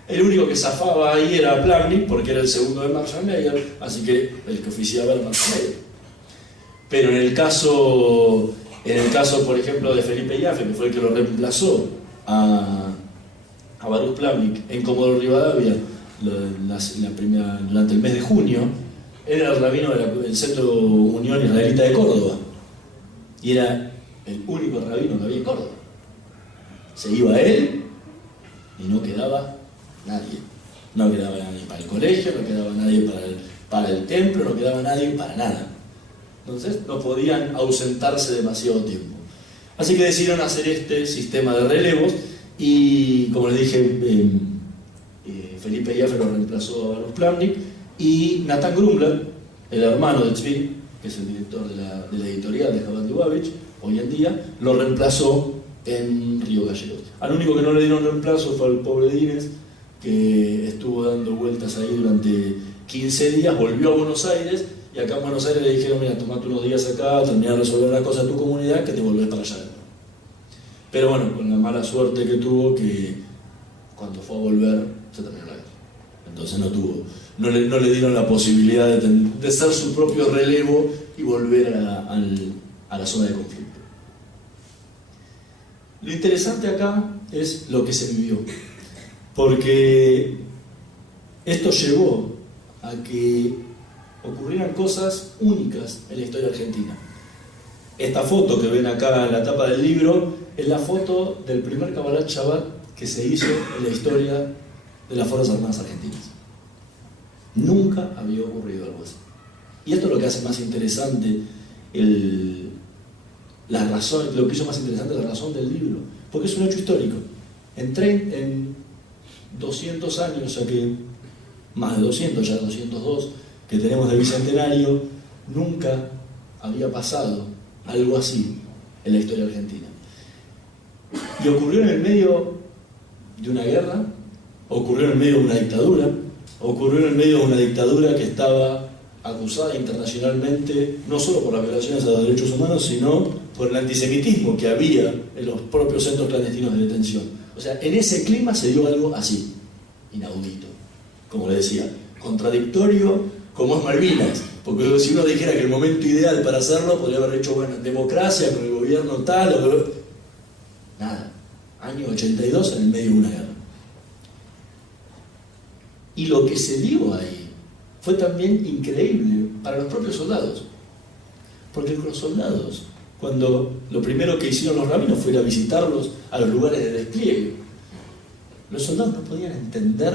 El único que zafaba ahí era Plavnik, porque era el segundo de Marshall Meyer, así que el que oficiaba era Marshall Meyer. Pero en el caso, por ejemplo, de Felipe Jaffe, que fue el que lo reemplazó a Baruch Plavnik en Comodoro Rivadavia durante el mes de junio, era el rabino del Centro Unión Israelita de Córdoba. Y era el único rabino que había en Córdoba. Se iba él y no quedaba nadie. No quedaba nadie para el colegio, no quedaba nadie para el templo, no quedaba nadie para nada. Entonces no podían ausentarse demasiado tiempo. Así que decidieron hacer este sistema de relevos y, como les dije, Felipe Jaffe lo reemplazó a Baruch Plavnik y Nathan Grumler, el hermano de Tzvi, que es el director de la editorial de Chabad Lubavitch, hoy en día, lo reemplazó en Río Gallegos. Al único que no le dieron reemplazo fue al pobre Dines, que estuvo dando vueltas ahí durante 15 días, volvió a Buenos Aires, y acá en Buenos Aires le dijeron, mira, tomate unos días acá, termina de resolver la cosa en tu comunidad, que te volvés para allá. Pero bueno, con la mala suerte que tuvo, que cuando fue a volver, se terminó la guerra. Entonces no le dieron la posibilidad de ser su propio relevo y volver a la zona de conflicto. Lo interesante acá es lo que se vivió, porque esto llevó a que ocurrieran cosas únicas en la historia argentina. Esta foto que ven acá en la tapa del libro es la foto del primer Kabbalat Shabbat que se hizo en la historia de las Fuerzas Armadas Argentinas. Nunca había ocurrido algo así. Y esto es lo que hace más interesante lo que hizo más interesante la razón del libro, porque es un hecho histórico. En 200 años, o sea que más de 200, ya 202, que tenemos de bicentenario, nunca había pasado algo así en la historia argentina. Y ocurrió en el medio de una guerra, ocurrió en el medio de una dictadura, ocurrió en el medio de una dictadura que estaba acusada internacionalmente no solo por las violaciones a los derechos humanos, sino por el antisemitismo que había en los propios centros clandestinos de detención. O sea, en ese clima se dio algo así, inaudito, como le decía, contradictorio como es Malvinas, porque si uno dijera que el momento ideal para hacerlo podría haber hecho, bueno, democracia con el gobierno tal, nada, año 82 en el medio de una guerra. Y lo que se dio ahí fue también increíble para los propios soldados, porque los soldados, cuando lo primero que hicieron los rabinos fue ir a visitarlos a los lugares de despliegue, los soldados no podían entender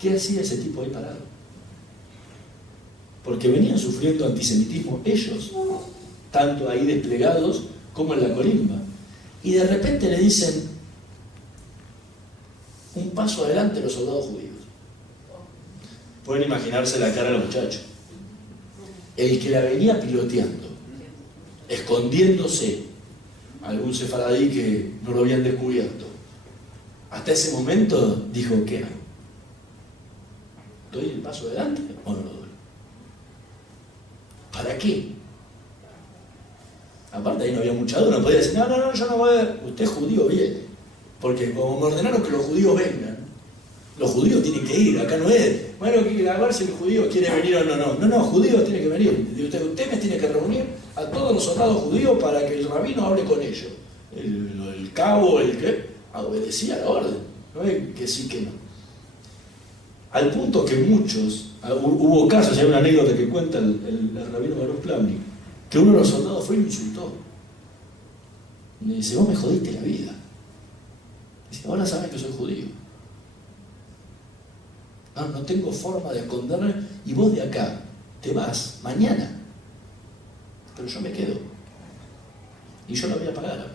qué hacía ese tipo ahí parado, porque venían sufriendo antisemitismo ellos, tanto ahí desplegados como en la colimba, y de repente le dicen un paso adelante los soldados judíos. Pueden imaginarse la cara de los muchachos. El que la venía piloteando, escondiéndose, algún sefaradí que no lo habían descubierto, hasta ese momento dijo, ¿qué hago? ¿Doy el paso adelante o no lo doy? ¿Para qué? Aparte ahí no había mucha duda, no podía decir, no, yo no voy a... Usted judío viene, porque como me ordenaron que los judíos vengan, los judíos tienen que ir, acá no es, bueno, a ver si el judío quiere venir o no, judíos tienen que venir, usted me tiene que reunir a todos los soldados judíos para que el rabino hable con ellos, el cabo, el que obedecía la orden, no es que sí que no. Al punto que muchos, hubo casos, hay una anécdota que cuenta el rabino Baruch Plavnik, que uno de los soldados fue y lo insultó. Y le dice, vos me jodiste la vida. Dice, ahora sabes que soy judío. No tengo forma de esconderme y vos de acá te vas mañana. Pero yo me quedo. Y yo lo voy a pagar.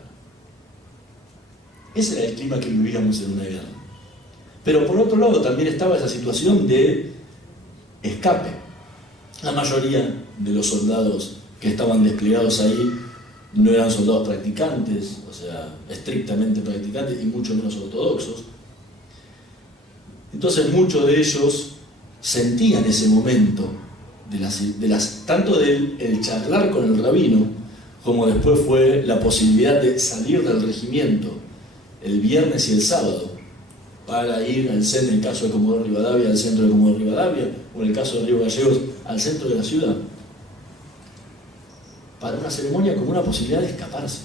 Ese era el clima que vivíamos en una guerra. Pero por otro lado también estaba esa situación de escape. La mayoría de los soldados que estaban desplegados ahí no eran soldados practicantes, o sea, estrictamente practicantes y mucho menos ortodoxos. Entonces muchos de ellos sentían ese momento tanto del el charlar con el rabino, como después fue la posibilidad de salir del regimiento el viernes y el sábado para ir al centro, en el caso de Comodoro Rivadavia, al centro de Comodoro Rivadavia, o en el caso de Río Gallegos, al centro de la ciudad, para una ceremonia como una posibilidad de escaparse.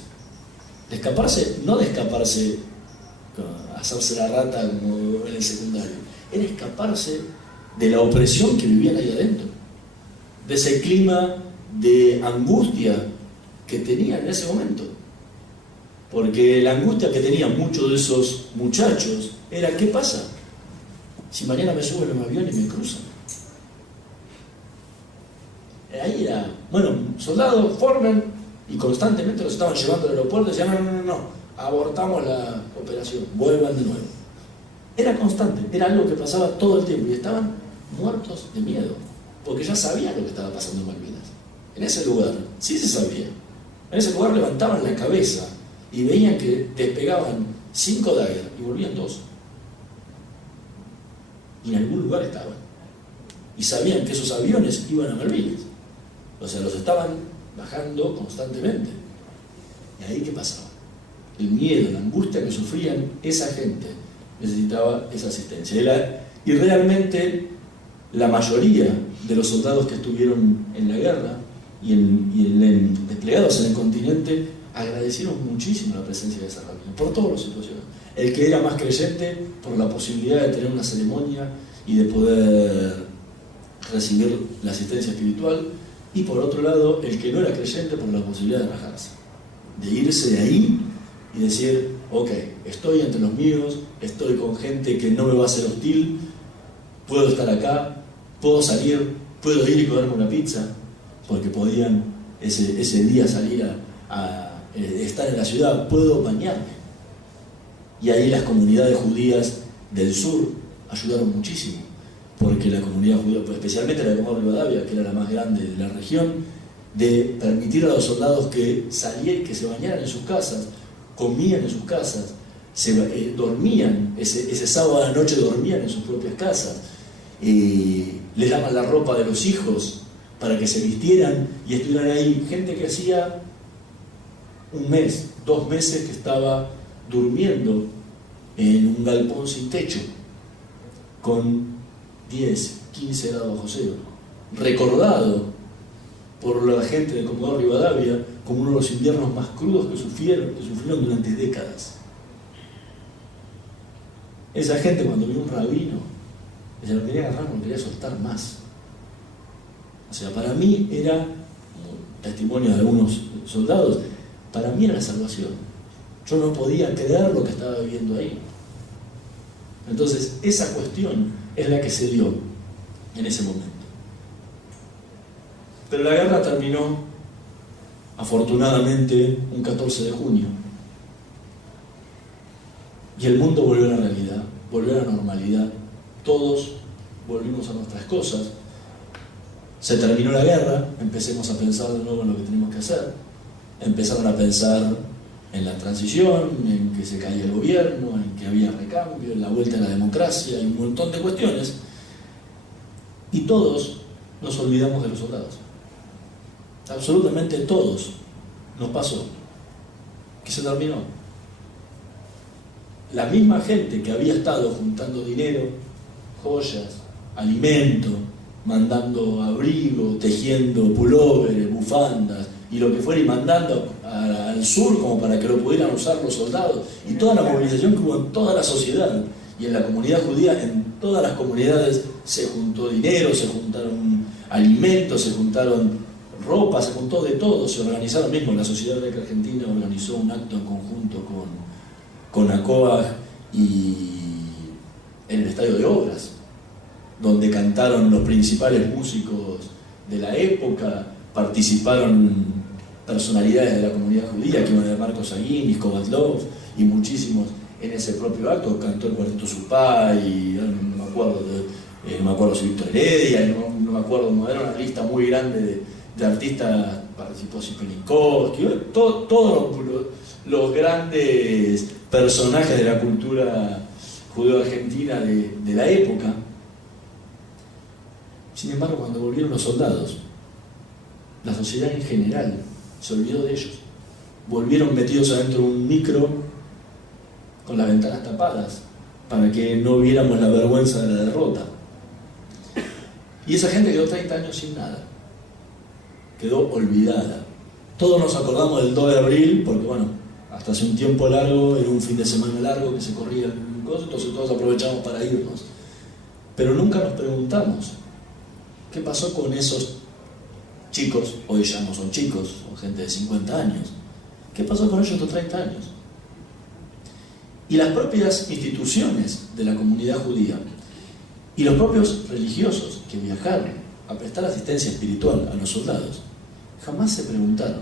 De escaparse, no de escaparse a hacerse la rata como en el secundario, era escaparse de la opresión que vivían ahí adentro, de ese clima de angustia que tenían en ese momento. Porque la angustia que tenían muchos de esos muchachos era: ¿qué pasa si mañana me suben en un avión y me cruzan? Ahí era, bueno, soldados forman y constantemente los estaban llevando al aeropuerto y decían: no, abortamos la operación, vuelvan de nuevo. Era constante, era algo que pasaba todo el tiempo y estaban muertos de miedo, porque ya sabían lo que estaba pasando en Malvinas. En ese lugar, sí se sabía. En ese lugar levantaban la cabeza y veían que despegaban 5 Dagger y volvían 2. Y en algún lugar estaban. Y sabían que esos aviones iban a Malvinas. O sea, los estaban bajando constantemente. ¿Y ahí qué pasaba? El miedo, la angustia que sufrían esa gente necesitaba esa asistencia. Y realmente la mayoría de los soldados que estuvieron en la guerra y desplegados en el continente agradecieron muchísimo la presencia de esa rabina, por todas las situaciones. El que era más creyente, por la posibilidad de tener una ceremonia y de poder recibir la asistencia espiritual, y por otro lado, el que no era creyente, por la posibilidad de rajarse, de irse de ahí y decir: ok, estoy entre los míos, estoy con gente que no me va a ser hostil, puedo estar acá, puedo salir, puedo ir y comerme una pizza, porque podían ese día salir a estar en la ciudad, puedo bañarme. Y ahí las comunidades judías del sur ayudaron muchísimo, porque la comunidad judía, especialmente la de Comodoro Rivadavia, que era la más grande de la región, de permitir a los soldados que salieran, que se bañaran en sus casas, comían en sus casas, dormían, ese sábado a la noche dormían en sus propias casas, les daban la ropa de los hijos para que se vistieran y estuvieran ahí. Gente que hacía 1 mes, 2 meses que estaba durmiendo en un galpón sin techo, con 10, 15 grados bajo cero, recordado por la gente de Comodoro Rivadavia como uno de los inviernos más crudos que sufrieron durante décadas. Esa gente, cuando vio un rabino, se lo quería agarrar, no quería soltar más. O sea, para mí era, como testimonio de algunos soldados, para mí era la salvación. Yo no podía creer lo que estaba viviendo ahí. Entonces, esa cuestión es la que se dio en ese momento. Pero la guerra terminó, afortunadamente, un 14 de junio. Y el mundo volvió a la realidad, volvió a la normalidad. Todos volvimos a nuestras cosas. Se terminó la guerra, empecemos a pensar de nuevo en lo que tenemos que hacer. Empezaron a pensar en la transición, en que se caía el gobierno, en que había recambio, en la vuelta a la democracia, y un montón de cuestiones. Y todos nos olvidamos de los soldados. Absolutamente todos nos pasó que se terminó. La misma gente que había estado juntando dinero, joyas, alimento, mandando abrigo, tejiendo pulóveres, bufandas y lo que fuera, y mandando al sur como para que lo pudieran usar los soldados, y toda la movilización que hubo en toda la sociedad y en la comunidad judía, en todas las comunidades se juntó dinero, se juntaron alimentos, se juntaron ropa, se juntó de todo, se organizaron mismo. La Sociedad Hebraica Argentina organizó un acto en conjunto con ACOAG y en el Estadio de Obras, donde cantaron los principales músicos de la época, participaron personalidades de la comunidad judía, que iban de Marcos Aguinis, Kovatlov y muchísimos, en ese propio acto cantó el Cuarteto Supá y no me acuerdo si Víctor Heredia, no me acuerdo, era una lista muy grande de artistas, participó Sipenikovsky, todos los grandes personajes de la cultura judeo-argentina de la época. Sin embargo, cuando volvieron los soldados, la sociedad en general se olvidó de ellos. Volvieron metidos adentro de un micro con las ventanas tapadas para que no viéramos la vergüenza de la derrota. Y esa gente quedó 30 años sin nada. Quedó olvidada. Todos nos acordamos del 2 de abril porque, bueno, hasta hace un tiempo largo, era un fin de semana largo que se corría el coso, entonces todos aprovechamos para irnos. Pero nunca nos preguntamos qué pasó con esos chicos, hoy ya no son chicos, son gente de 50 años. ¿Qué pasó con ellos estos 30 años? Y las propias instituciones de la comunidad judía y los propios religiosos que viajaron a prestar asistencia espiritual a los soldados jamás se preguntaron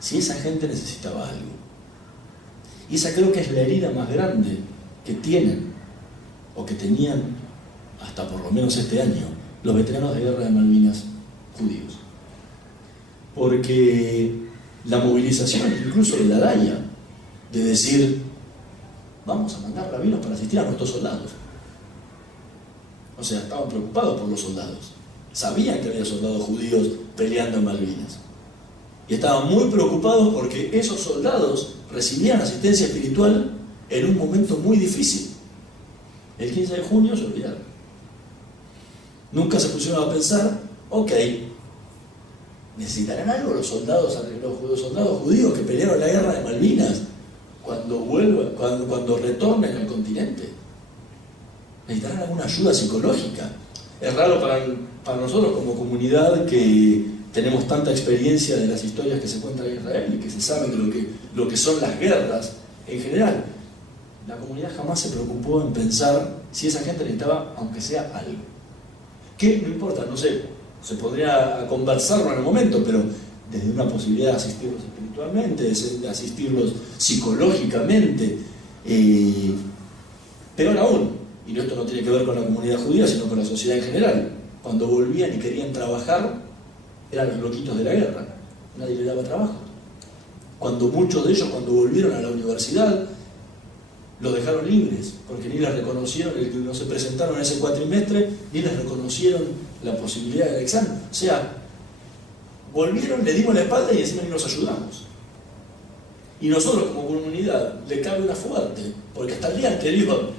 si esa gente necesitaba algo. Y esa creo que es la herida más grande que tienen o que tenían hasta por lo menos este año los veteranos de guerra de Malvinas judíos. Porque la movilización incluso de la DAIA, de decir vamos a mandar rabinos para asistir a nuestros soldados. O sea, estaban preocupados por los soldados. Sabían que había soldados judíos peleando en Malvinas. Y estaban muy preocupados porque esos soldados recibían asistencia espiritual en un momento muy difícil. El 15 de junio se olvidaron. Nunca se pusieron a pensar, ok, ¿necesitarán algo los soldados judíos que pelearon la guerra de Malvinas cuando retornen al continente? ¿Necesitarán alguna ayuda psicológica? Es raro para nosotros como comunidad que tenemos tanta experiencia de las historias que se cuentan en Israel y que se saben de lo que son las guerras en general. La comunidad jamás se preocupó en pensar si esa gente necesitaba, aunque sea algo. Que no importa, no sé, se podría conversarlo en el momento, pero desde una posibilidad de asistirlos espiritualmente, de asistirlos psicológicamente, peor aún, y esto no tiene que ver con la comunidad judía, sino con la sociedad en general, cuando volvían y querían trabajar, eran los loquitos de la guerra, nadie les daba trabajo. Cuando muchos de ellos, cuando volvieron a la universidad, los dejaron libres, porque ni les reconocieron, no se presentaron en ese cuatrimestre, ni les reconocieron la posibilidad del examen. O sea, volvieron, le dimos la espalda y encima ni nos ayudamos. Y nosotros como comunidad le cabe una fuerte, porque hasta el día anterior,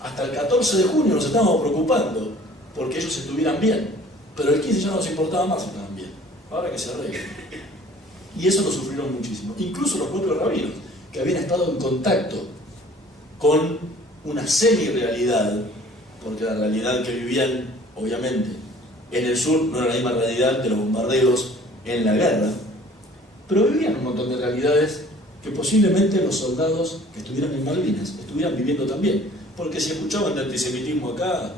hasta el 14 de junio nos estábamos preocupando porque ellos estuvieran bien, pero el 15 ya no nos importaba más si estaban bien, ahora que se arreglen. Y eso lo sufrieron muchísimo, incluso los propios rabinos, que habían estado en contacto con una semi-realidad, porque la realidad que vivían, obviamente, en el sur no era la misma realidad de los bombardeos en la guerra, pero vivían un montón de realidades que posiblemente los soldados que estuvieran en Malvinas estuvieran viviendo también, porque si escuchaban de antisemitismo acá,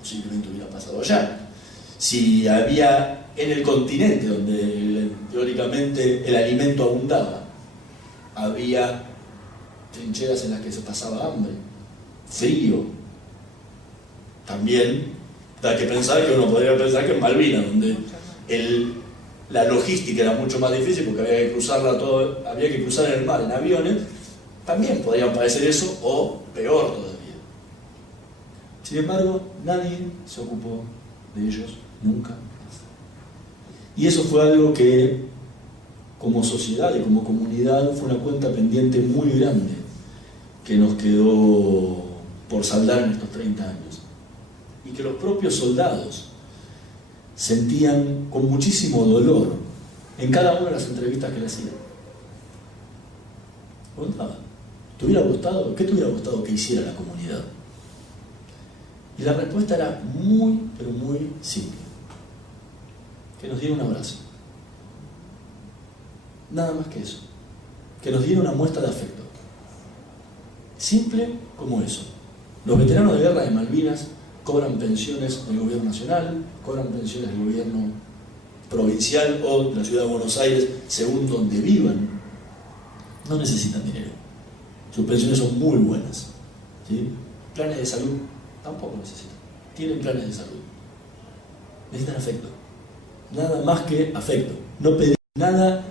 posiblemente hubiera pasado allá. Si había en el continente, donde teóricamente el alimento abundaba, había trincheras en las que se pasaba hambre, frío. También da que pensar que uno podría pensar que en Malvinas, donde la logística era mucho más difícil porque había que cruzar el mar en aviones, también podría parecer eso o peor todavía. Sin embargo, nadie se ocupó de ellos nunca más. Y eso fue algo que como sociedad y como comunidad fue una cuenta pendiente muy grande que nos quedó por saldar en estos 30 años. Y que los propios soldados sentían con muchísimo dolor en cada una de las entrevistas que le hacían. Preguntaba, ¿qué te hubiera gustado que hiciera la comunidad? Y la respuesta era muy, pero muy simple. Que nos diera un abrazo. Nada más que eso. Que nos diera una muestra de afecto. Simple como eso. Los veteranos de guerra de Malvinas cobran pensiones del gobierno nacional, cobran pensiones del gobierno provincial o de la ciudad de Buenos Aires, según donde vivan. No necesitan dinero. sus pensiones son muy buenas, ¿sí? Planes de salud tampoco necesitan, tienen planes de salud, necesitan afecto, nada más que afecto, no pedir nada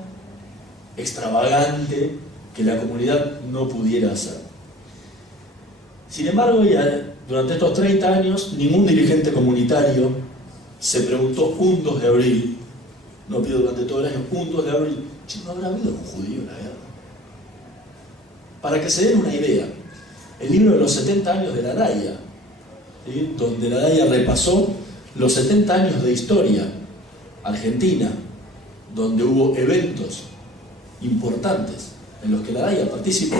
extravagante que la comunidad no pudiera hacer. Sin embargo, ya durante estos 30 años, ningún dirigente comunitario se preguntó un 2 de abril, no pido durante todo el año, un 2 de abril, ¿no habrá habido un judío en la guerra? Para que se den una idea, el libro de los 70 años de la DAIA, ¿sí?, donde la DAIA repasó los 70 años de historia argentina, donde hubo eventos importantes en los que la DAIA participó,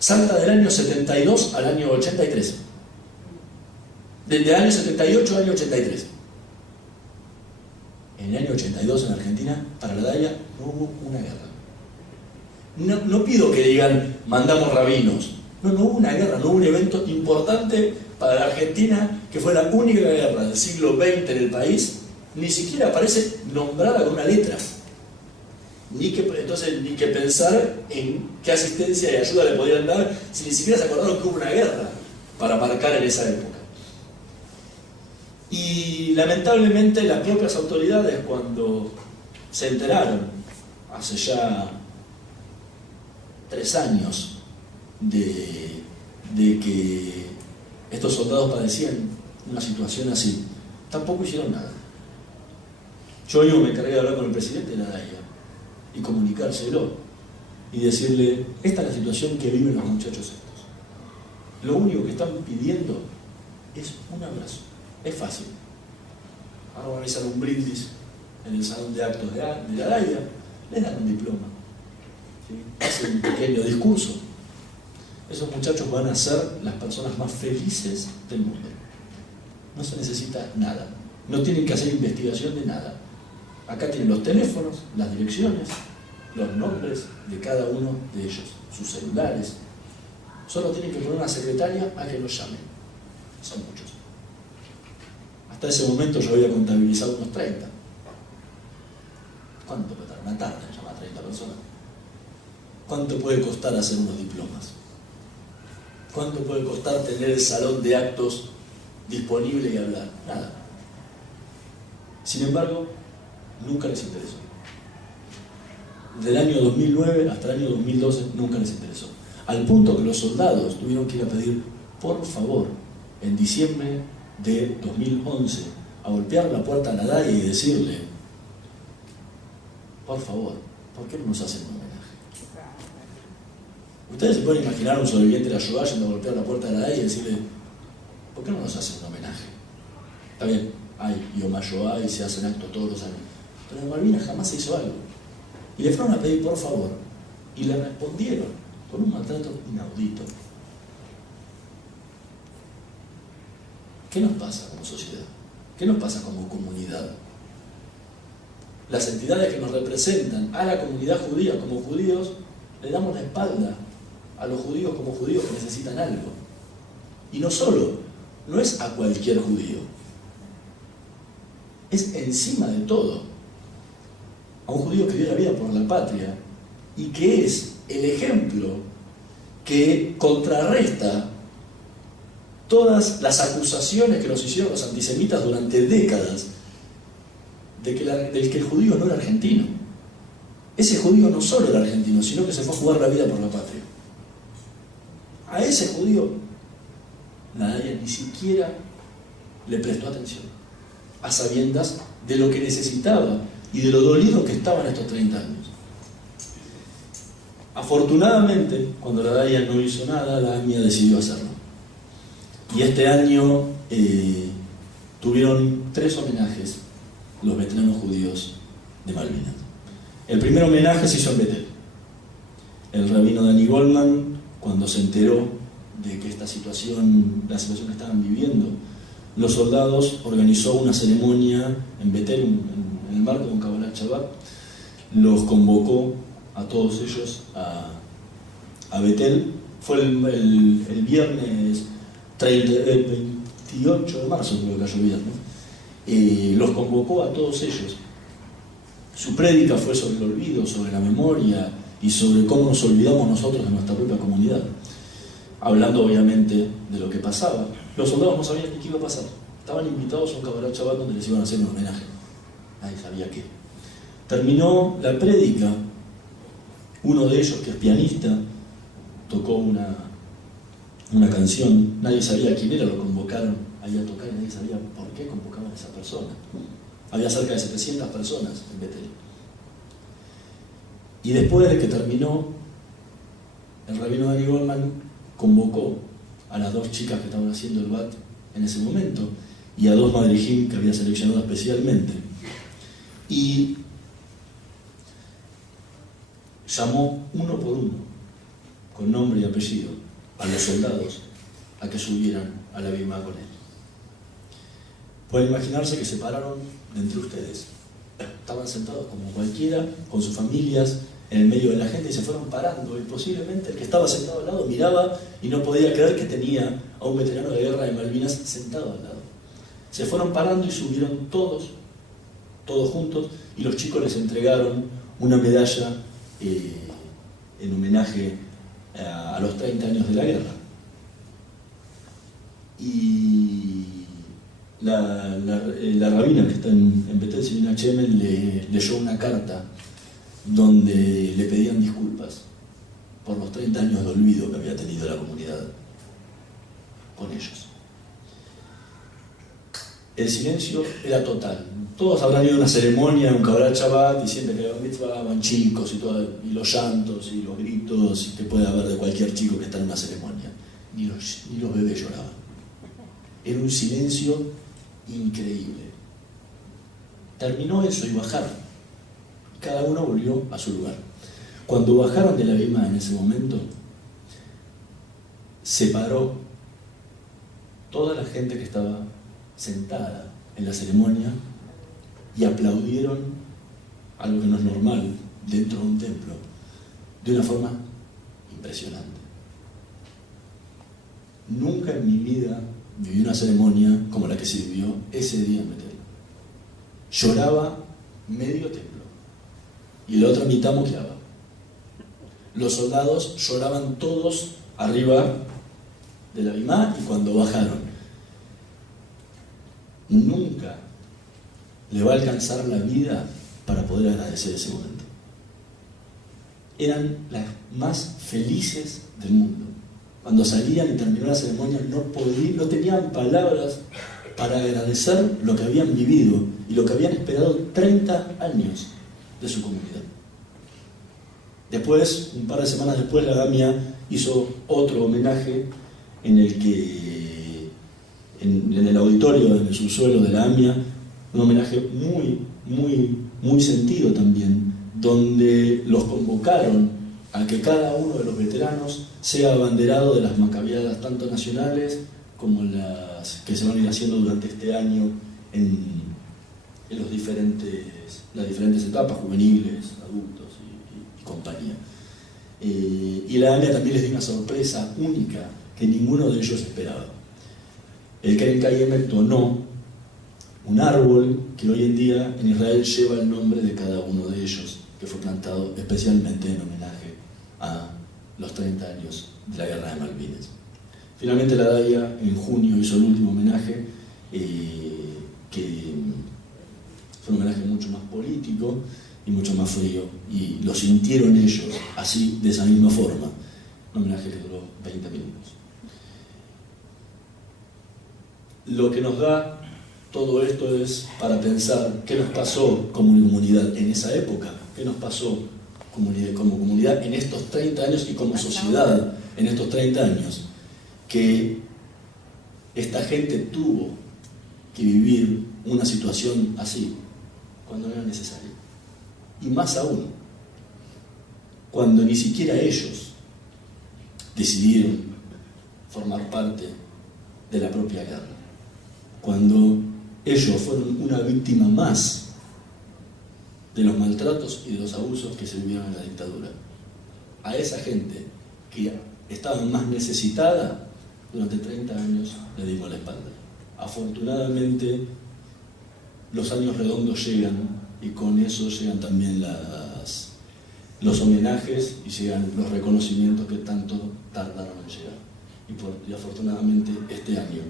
salta del año 72 al año 83. Desde el año 78 al año 83. En el año 82 en Argentina, para la DAIA, no hubo una guerra. No pido que digan, mandamos rabinos. No hubo una guerra, no hubo un evento importante para la Argentina, que fue la única guerra del siglo XX en el país, ni siquiera aparece nombrada con una letra. Ni que pensar en qué asistencia y ayuda le podían dar, si ni siquiera se acordaron que hubo una guerra para marcar en esa época. Y lamentablemente las propias autoridades, cuando se enteraron, hace ya 3 años, de que estos soldados padecían una situación así, tampoco hicieron nada. Yo mismo me encargué de hablar con el presidente de la DAIA y comunicárselo y decirle, esta es la situación que viven los muchachos estos. Lo único que están pidiendo es un abrazo. Es fácil. Ahora van a realizar un brindis en el salón de actos de la DAIA, les dan un diploma, ¿sí?, hacen un pequeño discurso. Esos muchachos van a ser las personas más felices del mundo. No se necesita nada. No tienen que hacer investigación de nada. Acá tienen los teléfonos, las direcciones, los nombres de cada uno de ellos, sus celulares. Solo tienen que poner una secretaria a que los llamen. Son muchos. Hasta ese momento yo había contabilizado unos 30. ¿Cuánto puede tardar? Una tarde en llamar a 30 personas. ¿Cuánto puede costar hacer unos diplomas? ¿Cuánto puede costar tener el salón de actos disponible y hablar? Nada. Sin embargo, nunca les interesó. Del año 2009 hasta el año 2012 nunca les interesó. Al punto que los soldados tuvieron que ir a pedir, por favor, en diciembre de 2011, a golpear la puerta a la DAIA y decirle, por favor, ¿por qué no nos hacen un homenaje? Ustedes se pueden imaginar a un sobreviviente de la Shoah yendo a golpear la puerta de la DAIA y decirle, ¿por qué no nos hacen un homenaje? Está bien, hay Yom Shoah y se hacen actos todos los años, pero en Malvinas jamás se hizo algo. Y le fueron a pedir por favor, y le respondieron con un maltrato inaudito. ¿Qué nos pasa como sociedad? ¿Qué nos pasa como comunidad? Las entidades que nos representan a la comunidad judía como judíos, le damos la espalda a los judíos como judíos que necesitan algo. Y no solo, no es a cualquier judío, es encima de todo a un judío que dio la vida por la patria y que es el ejemplo que contrarresta todas las acusaciones que nos hicieron los antisemitas durante décadas del que el judío no era argentino. Ese judío no solo era argentino, sino que se fue a jugar la vida por la patria. A ese judío nadie ni siquiera le prestó atención, a sabiendas de lo que necesitaba y de lo dolido que estaban estos 30 años. Afortunadamente, cuando la DAIA no hizo nada, la AMIA decidió hacerlo. Y este año tuvieron 3 homenajes los veteranos judíos de Malvinas. El primer homenaje se hizo en Betel. El rabino Danny Goldman, cuando se enteró de que la situación que estaban viviendo, los soldados, organizó una ceremonia en Betel, en el marco de un Kabbalat Shabbat, los convocó a todos ellos a Betel. Fue el viernes 28 de marzo, creo que cayó viernes. Los convocó a todos ellos. Su prédica fue sobre el olvido, sobre la memoria y sobre cómo nos olvidamos nosotros de nuestra propia comunidad. hablando obviamente de lo que pasaba. Los soldados no sabían ni qué iba a pasar. Estaban invitados a un cabaret chaval donde les iban a hacer un homenaje. Nadie sabía qué. Terminó la prédica. Uno de ellos, que es pianista, tocó una canción. Nadie sabía quién era, lo convocaron ahí a tocar y nadie sabía por qué convocaban a esa persona. Había cerca de 700 personas en Betel. Y después de que terminó, el rabino Dani Goldman convocó a las 2 chicas que estaban haciendo el bat en ese momento y a 2 madrijim que había seleccionado especialmente. Y llamó uno por uno, con nombre y apellido, a los soldados a que subieran a la bimá con él. Pueden imaginarse que se pararon de entre ustedes. Estaban sentados como cualquiera, con sus familias, en el medio de la gente, y se fueron parando. Y posiblemente el que estaba sentado al lado miraba y no podía creer que tenía a un veterano de guerra de Malvinas sentado al lado. Se fueron parando y subieron todos juntos, y los chicos les entregaron una medalla en homenaje a los 30 años de la guerra. Y la rabina que está en Betel Silvina Chemen le leyó una carta donde le pedían disculpas por los 30 años de olvido que había tenido la comunidad con ellos. El silencio era total. Todos habrán ido a una ceremonia, un Kabbalat Shabbat, y siempre que había mitzvah van chicos y los llantos y los gritos que puede haber de cualquier chico que está en una ceremonia. Ni los bebés lloraban. Era un silencio increíble. Terminó eso y bajaron. Cada uno volvió a su lugar. Cuando bajaron de la bimá en ese momento, se paró toda la gente que estaba sentada en la ceremonia y aplaudieron, algo que no es normal dentro de un templo, de una forma impresionante. Nunca en mi vida viví una ceremonia como la que se vivió ese día en Betel. Lloraba medio templo y la otra mitad moqueaba. Los soldados lloraban todos arriba de la bimá, y cuando bajaron, nunca le va a alcanzar la vida para poder agradecer ese momento. Eran las más felices del mundo. Cuando salían y terminó la ceremonia no tenían palabras para agradecer lo que habían vivido y lo que habían esperado 30 años de su comunidad. Después, un par de semanas después, la GAMIA hizo otro homenaje en el que, en el auditorio, en el subsuelo de la AMIA, un homenaje muy sentido también, donde los convocaron a que cada uno de los veteranos sea abanderado de las macabiadas tanto nacionales como las que se van a ir haciendo durante este año en las diferentes etapas, juveniles, adultos y compañía. Y la AMIA también les dio una sorpresa única que ninguno de ellos esperaba. El Keren Kayemet donó un árbol que hoy en día en Israel lleva el nombre de cada uno de ellos, que fue plantado especialmente en homenaje a los 30 años de la Guerra de Malvinas. Finalmente la DAIA en junio hizo el último homenaje, que fue un homenaje mucho más político y mucho más frío, y lo sintieron ellos así, de esa misma forma. Un homenaje que duró 20 minutos. Lo que nos da todo esto es para pensar qué nos pasó como comunidad en esa época, qué nos pasó como comunidad en estos 30 años y como sociedad en estos 30 años, que esta gente tuvo que vivir una situación así cuando no era necesario. Y más aún, cuando ni siquiera ellos decidieron formar parte de la propia guerra. Cuando ellos fueron una víctima más de los maltratos y de los abusos que se vivieron en la dictadura. A esa gente que estaba más necesitada, durante 30 años le dimos la espalda. Afortunadamente, los años redondos llegan, y con eso llegan también los homenajes y llegan los reconocimientos que tanto tardaron en llegar. y afortunadamente este año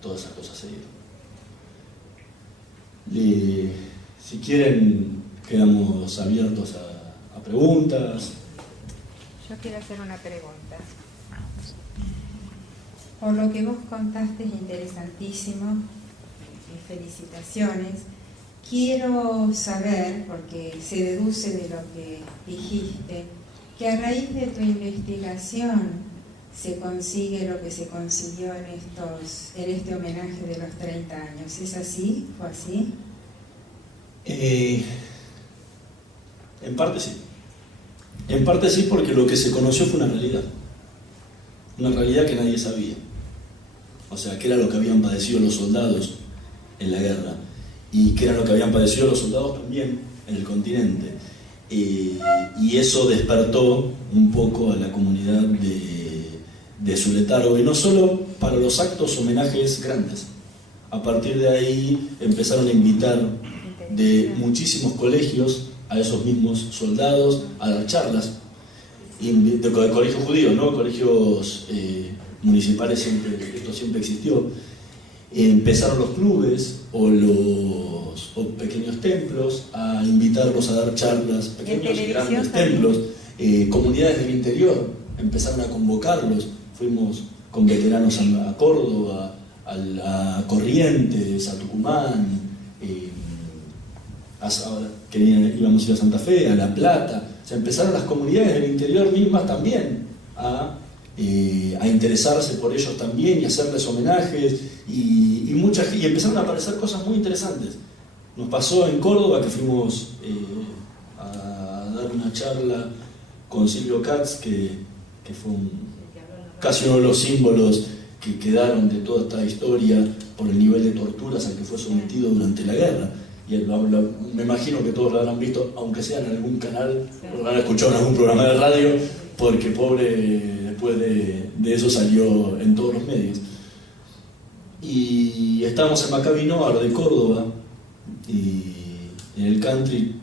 todas esas cosas se dieron. Si quieren, quedamos abiertos a preguntas. Yo quiero hacer una pregunta. Por lo que vos contaste es interesantísimo, y felicitaciones. Quiero saber, porque se deduce de lo que dijiste, que a raíz de tu investigación se consigue lo que se consiguió en este homenaje de los 30 años. ¿Es así? ¿Fue así? En parte sí. En parte sí, porque lo que se conoció fue una realidad. Una realidad que nadie sabía. O sea, qué era lo que habían padecido los soldados en la guerra y qué era lo que habían padecido los soldados también en el continente. Y eso despertó un poco a la comunidad de su letargo, y no solo para los actos homenajes grandes. A partir de ahí empezaron a invitar de muchísimos colegios a esos mismos soldados a dar charlas, de colegios judíos, ¿no? Colegios municipales, esto siempre existió. Empezaron los clubes o pequeños templos a invitarlos a dar charlas, pequeños y grandes templos. Comunidades del interior empezaron a convocarlos. Fuimos con veteranos a Córdoba, a Corrientes, a Tucumán, íbamos a ir a Santa Fe, a La Plata. O sea, empezaron las comunidades del interior mismas también a interesarse por ellos también y hacerles homenajes, y empezaron a aparecer cosas muy interesantes. Nos pasó en Córdoba que fuimos a dar una charla con Silvio Katz, que fue casi uno de los símbolos que quedaron de toda esta historia por el nivel de torturas al que fue sometido durante la guerra. Y me imagino que todos lo habrán visto, aunque sea en algún canal, o lo habrán escuchado en algún programa de radio, porque pobre, después de eso salió en todos los medios. Y estábamos en Maccabi Noar de Córdoba, y en el country,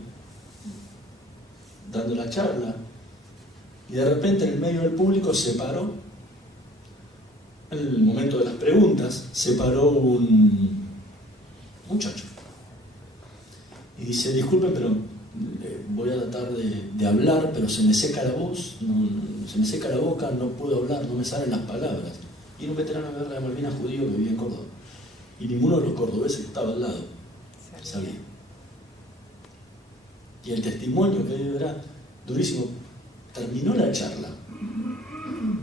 dando la charla, y de repente en el medio del público se paró, en el momento de las preguntas, se paró un muchacho. Y dice: disculpen, pero voy a tratar de hablar, pero se me seca la voz, se me seca la boca, no puedo hablar, no me salen las palabras. Y era un veterano de guerra de Malvinas judío que vivía en Córdoba. Y ninguno de los cordobeses que estaba al lado sabía. Y el testimonio que dio era durísimo. Terminó la charla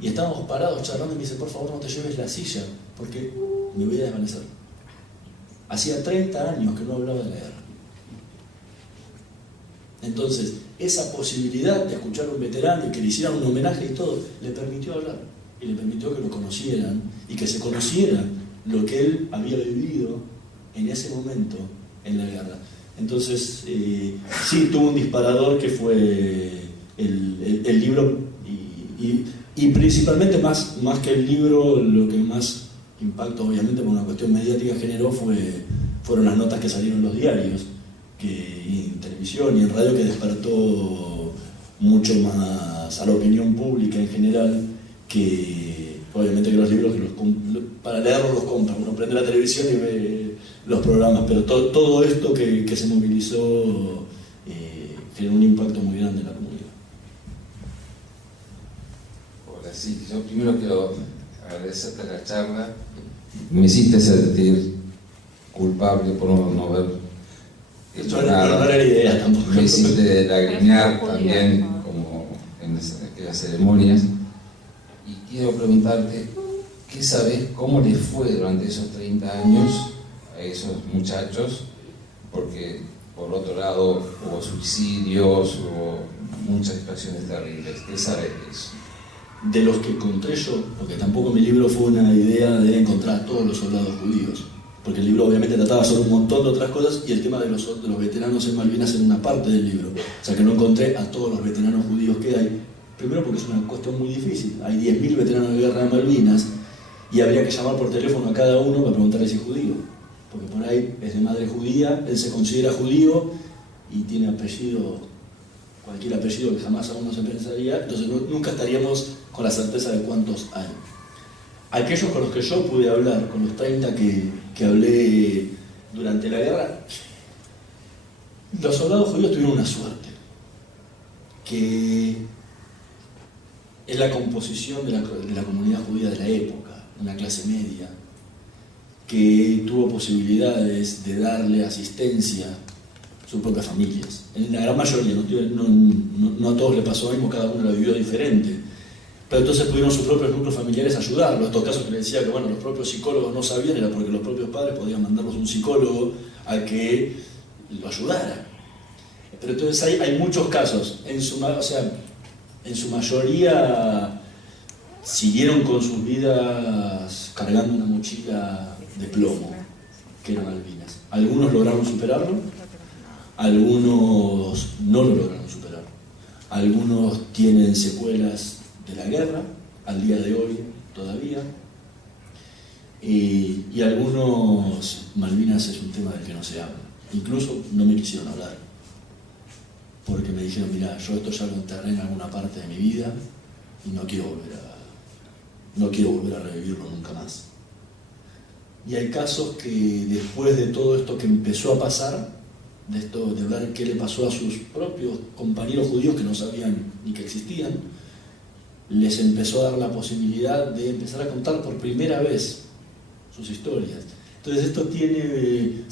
y estábamos parados charlando, y me dice: por favor, no te lleves la silla, porque me voy a desvanecer. Hacía 30 años que no hablaba de la guerra. Entonces, esa posibilidad de escuchar a un veterano y que le hicieran un homenaje y todo, le permitió hablar, y le permitió que lo conocieran y que se conociera lo que él había vivido en ese momento en la guerra. Entonces, sí, tuvo un disparador que fue el libro, y principalmente más que el libro, lo que más impacto, obviamente por una cuestión mediática, generó fueron las notas que salieron en los diarios, en televisión y en radio, que despertó mucho más a la opinión pública en general, que obviamente que los libros, para leerlos los compran, uno prende la televisión y ve los programas, pero todo esto que se movilizó generó un impacto muy grande en la comunidad. Hola, sí, yo primero quiero agradecerte la charla. Me hiciste sentir culpable por no haber hecho nada. No era la idea tampoco. Me hiciste lagrimear también, como en aquellas ceremonias. Y quiero preguntarte, ¿qué sabés cómo les fue durante esos 30 años a esos muchachos? Porque por otro lado hubo suicidios, hubo muchas situaciones terribles. ¿Qué sabés de eso? De los que encontré yo, porque tampoco mi libro fue una idea de encontrar a todos los soldados judíos, porque el libro obviamente trataba sobre un montón de otras cosas, y el tema de los veteranos en Malvinas era una parte del libro. O sea que no encontré a todos los veteranos judíos que hay, primero porque es una cuestión muy difícil. Hay 10.000 veteranos de guerra de Malvinas, y habría que llamar por teléfono a cada uno para preguntarle si es judío, porque por ahí es de madre judía, él se considera judío y tiene cualquier apellido que jamás a uno se pensaría, entonces nunca estaríamos con la certeza de cuántos hay. aquellos con los que yo pude hablar, con los 30 que hablé durante la guerra, los soldados judíos tuvieron una suerte, que es la composición de la comunidad judía de la época, una clase media, que tuvo posibilidades de darle asistencia a sus propias familias. En la gran mayoría, no a todos le pasó lo mismo, cada uno lo vivió diferente. Pero entonces pudieron sus propios núcleos familiares ayudarlo. Estos casos que les decía que bueno, los propios psicólogos no sabían, era porque los propios padres podían mandarlos a un psicólogo a que lo ayudara. Pero entonces hay muchos casos, en su mayoría siguieron con sus vidas cargando una mochila de plomo, que eran Malvinas. Algunos lograron superarlo, algunos no lo lograron superar. Algunos tienen secuelas de la guerra, al día de hoy todavía, y algunos, Malvinas es un tema del que no se habla. Incluso no me quisieron hablar, porque me dijeron, mira, yo esto ya lo enterré en alguna parte de mi vida y no quiero volver a revivirlo nunca más. Y hay casos que después de todo esto que empezó a pasar, de ver qué le pasó a sus propios compañeros judíos que no sabían ni que existían, les empezó a dar la posibilidad de empezar a contar por primera vez sus historias. Entonces esto tiene,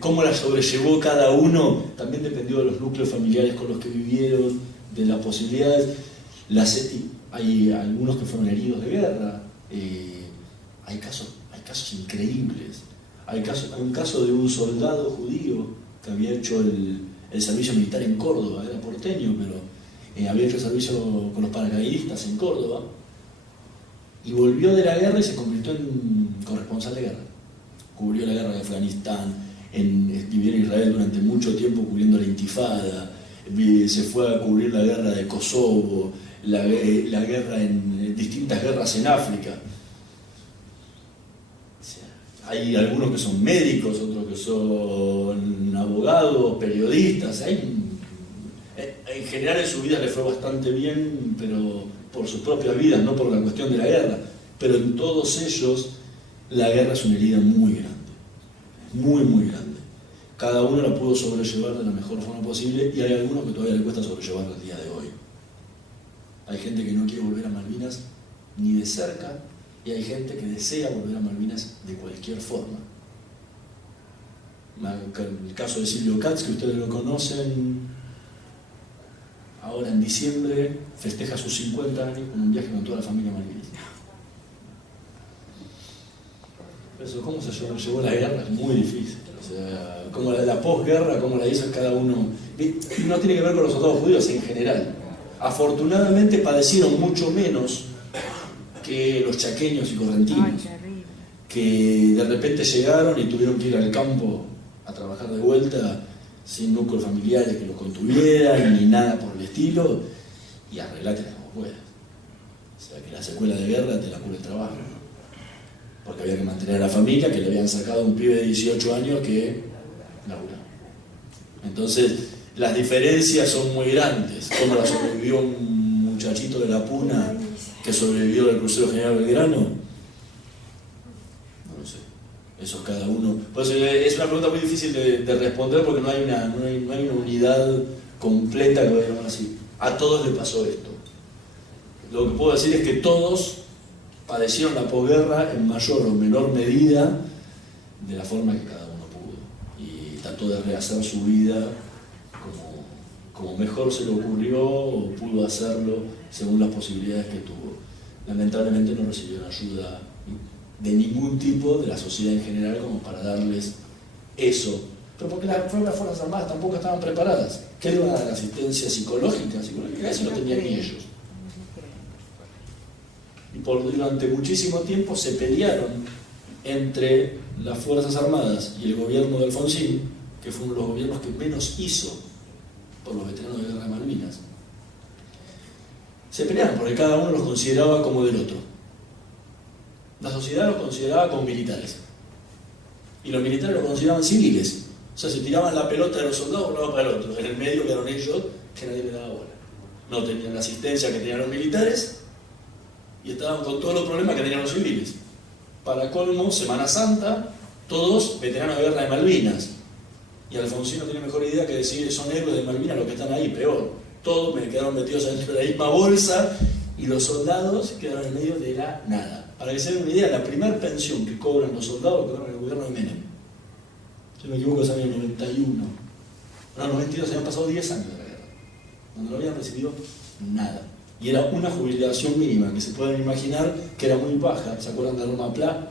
cómo la sobrellevó cada uno, también dependió de los núcleos familiares con los que vivieron, de las posibilidades. Hay algunos que fueron heridos de guerra, hay casos increíbles. Hay un caso de un soldado judío que había hecho el servicio militar en Córdoba, era porteño, pero había hecho servicio con los paracaidistas en Córdoba, y volvió de la guerra y se convirtió en corresponsal de guerra. Cubrió la guerra de Afganistán, vivió en Israel durante mucho tiempo cubriendo la intifada, se fue a cubrir la guerra de Kosovo, la guerra distintas guerras en África. Hay algunos que son médicos, otros que son abogados, periodistas. En general en su vida le fue bastante bien, pero por sus propias vidas, no por la cuestión de la guerra. Pero en todos ellos la guerra es una herida muy grande, muy muy grande. Cada uno la pudo sobrellevar de la mejor forma posible, y hay algunos que todavía le cuesta sobrellevarla al día de hoy. Hay gente que no quiere volver a Malvinas ni de cerca, y hay gente que desea volver a Malvinas de cualquier forma. El caso de Silvio Katz, que ustedes lo conocen, ahora en diciembre festeja sus 50 años con un viaje con toda la familia malvinista. Eso, ¿cómo se llevó la guerra? Es muy difícil. O sea, como la posguerra, cómo la hizo cada uno. No tiene que ver con los soldados judíos en general. Afortunadamente padecieron mucho menos que los chaqueños y correntinos, que de repente llegaron y tuvieron que ir al campo a trabajar de vuelta sin núcleos familiares que los contuvieran ni nada por el estilo, y arreglate como puedas. O sea, que la secuela de guerra te la cubre el trabajo, porque había que mantener a la familia, que le habían sacado a un pibe de 18 años que laburaba. Entonces las diferencias son muy grandes. Como la sobrevivió un muchachito de La Puna que sobrevivió del crucero General Belgrano, no lo sé. Eso es cada uno. Pues es una pregunta muy difícil de responder, porque no hay una unidad completa que digamos así. A todos les pasó esto. Lo que puedo decir es que todos padecieron la posguerra en mayor o menor medida de la forma que cada uno pudo, y trató de rehacer su vida como mejor se le ocurrió o pudo hacerlo según las posibilidades que tuvo. Lamentablemente no recibieron ayuda de ningún tipo de la sociedad en general como para darles eso, pero porque las propias Fuerzas Armadas tampoco estaban preparadas. ¿Qué le iban a dar? Asistencia psicológica? Eso no tenían ni ellos. Y durante muchísimo tiempo se pelearon entre las Fuerzas Armadas y el gobierno de Alfonsín, que fue uno de los gobiernos que menos hizo por los veteranos de guerra de Malvinas. Se pelearon porque cada uno los consideraba como del otro. La sociedad los consideraba como militares, y los militares los consideraban civiles. O sea, se tiraban la pelota de los soldados de un lado para el otro. En el medio quedaron ellos, que nadie le daba bola. No tenían la asistencia que tenían los militares, y estaban con todos los problemas que tenían los civiles. Para colmo, Semana Santa, todos veteranos de guerra de Malvinas. Y Alfonsín no tiene mejor idea que decir, son héroes de Malvinas los que están ahí, peor. Todos me quedaron metidos dentro de la misma bolsa y los soldados quedaron en medio de la nada. Para que se den una idea, la primera pensión que cobran los soldados cobran en el gobierno de Menem. Si no me equivoco, es el año 91. No, 92, se habían pasado 10 años de la guerra, donde no habían recibido nada. Y era una jubilación mínima, que se pueden imaginar que era muy baja. ¿Se acuerdan de Roma Plá?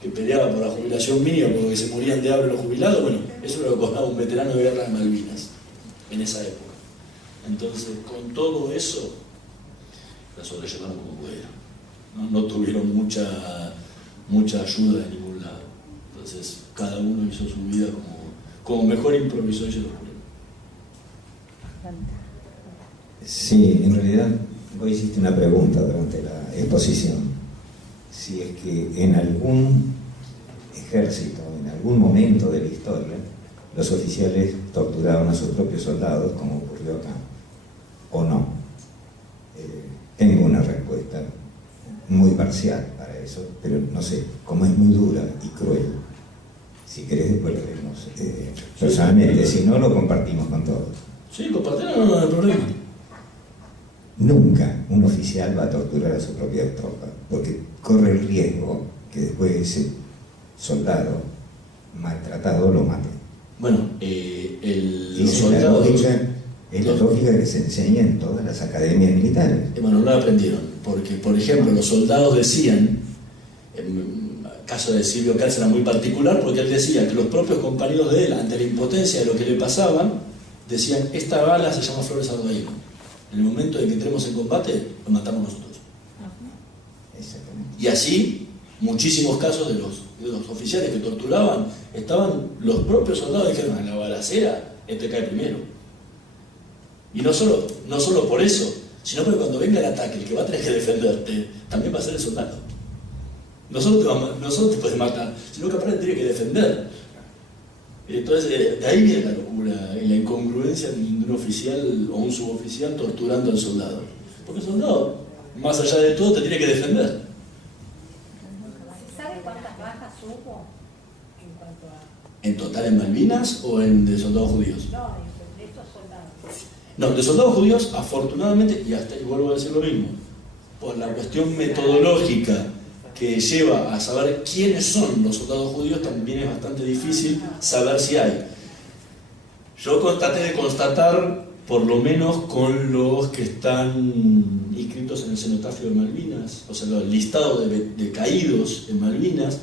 Que peleaba por la jubilación mínima porque se morían de hambre los jubilados. Bueno, eso lo cobraba un veterano de guerra de Malvinas en esa época. Entonces, con todo eso, la sobrellevaron como pudieron. No tuvieron mucha ayuda de ningún lado. Entonces, cada uno hizo su vida como mejor improvisó y se lo juró. Sí, en realidad vos hiciste una pregunta durante la exposición. Si es que en algún ejército, en algún momento de la historia, los oficiales torturaron a sus propios soldados, como ocurrió acá, o no. Tengo una respuesta muy parcial para eso, pero no sé, como es muy dura y cruel, si querés después lo vemos personalmente, si no lo compartimos con todos. Sí, compartirlo no hay problema. Nunca un oficial va a torturar a su propia tropa, porque corre el riesgo que después ese soldado maltratado lo mate. Bueno, los soldados... Es la lógica que se enseña en todas las academias militares. Bueno, no la aprendieron, porque, por ejemplo, los soldados decían, en el caso de Silvio Cárcel era muy particular, porque él decía que los propios compañeros de él, ante la impotencia de lo que le pasaba, decían, esta bala se llama Flores Ardoino. En el momento en que entremos en combate, lo matamos nosotros. Y así, muchísimos casos de los oficiales que torturaban, estaban los propios soldados y dijeron, en la balacera, este cae primero. Y no solo por eso, sino porque cuando venga el ataque, el que va a tener que defenderte, también va a ser el soldado. Nosotros te pueden matar, sino que aparte tiene que defender. Entonces, de ahí viene la locura y la incongruencia de un oficial o un suboficial torturando al soldado. Porque el soldado, más allá de todo, te tiene que defender. ¿Se sabe cuántas bajas hubo en cuanto a...? ¿En total en Malvinas o de soldados judíos? No, de estos soldados. No, de soldados judíos, afortunadamente, y vuelvo a decir lo mismo, por la cuestión metodológica que lleva a saber quiénes son los soldados judíos, también es bastante difícil saber si hay. Yo traté de constatar, por lo menos con los que están inscritos en el cenotafio de Malvinas, o sea, el listado de caídos en Malvinas,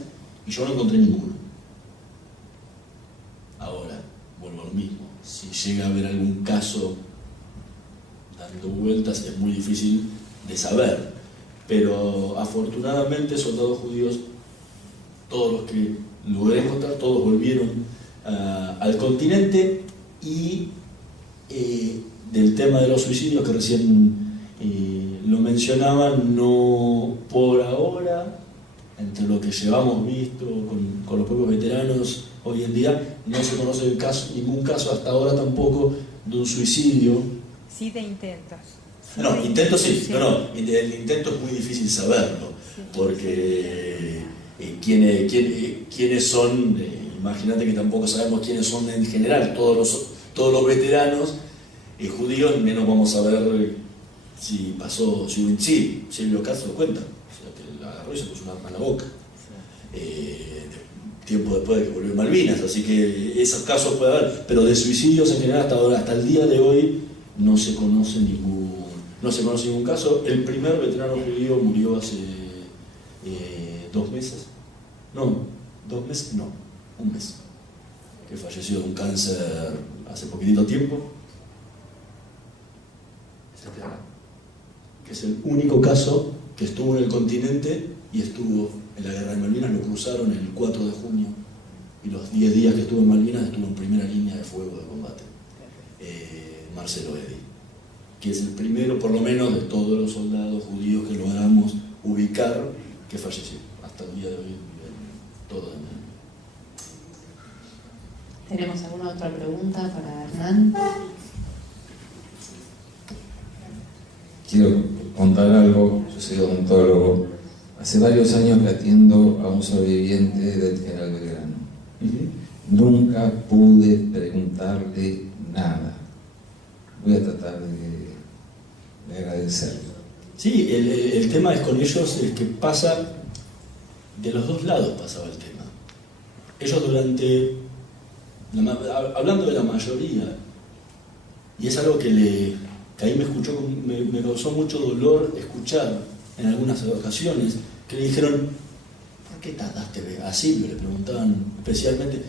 y yo no encontré ninguno. Ahora, vuelvo a lo mismo, si llega a haber algún caso dando vueltas, es muy difícil de saber. Pero afortunadamente soldados judíos, todos los que logré encontrar, todos volvieron al continente. Y del tema de los suicidios que recién lo mencionaban, no por ahora, entre lo que llevamos visto con los propios veteranos hoy en día, no se conoce ningún caso hasta ahora tampoco de un suicidio. Sí, de intentos. No, intento sí, sí. No, el intento es muy difícil saberlo, sí, porque quiénes son, imagínate que tampoco sabemos quiénes son en general, todos los veteranos judíos, menos vamos a ver si pasó, sí, Silvio Cárcel lo cuenta, o sea, que la agarró y se puso un arma en la boca, tiempo después de que volvió Malvinas, así que esos casos puede haber, pero de suicidios en general hasta el día de hoy no se conoce ningún caso. El primer veterano judío murió hace 2 meses. No, 2 meses, no, 1 mes. Que falleció de un cáncer hace poquitito tiempo. Que es el único caso que estuvo en el continente y estuvo en la guerra de Malvinas. Lo cruzaron el 4 de junio y los 10 días que estuvo en Malvinas estuvo en primera línea de fuego de combate. Marcelo Eddy, que es el primero, por lo menos, de todos los soldados judíos que logramos ubicar, que falleció. Hasta el día de hoy, todo de mí. ¿Tenemos alguna otra pregunta para Hernán? Quiero contar algo. Yo soy odontólogo. Hace varios años que atiendo a un sobreviviente del General Belgrano. Nunca pude preguntarle nada. Voy a tratar de agradecerle. Sí, el tema es con ellos, es que pasa, de los dos lados pasaba el tema. Ellos hablando de la mayoría, y es algo que ahí me causó mucho dolor escuchar en algunas ocasiones, que le dijeron, ¿por qué tardaste? A Silvio le preguntaban especialmente,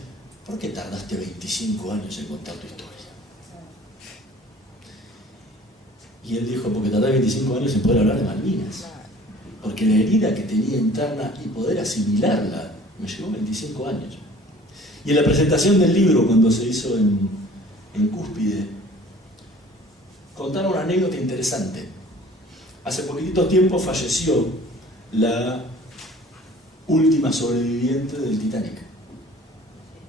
¿por qué tardaste 25 años en contar tu historia? Y él dijo, porque tardé 25 años en poder hablar de Malvinas. Porque la herida que tenía interna y poder asimilarla me llevó 25 años. Y en la presentación del libro, cuando se hizo en Cúspide, contaron una anécdota interesante. Hace poquitito tiempo falleció la última sobreviviente del Titanic.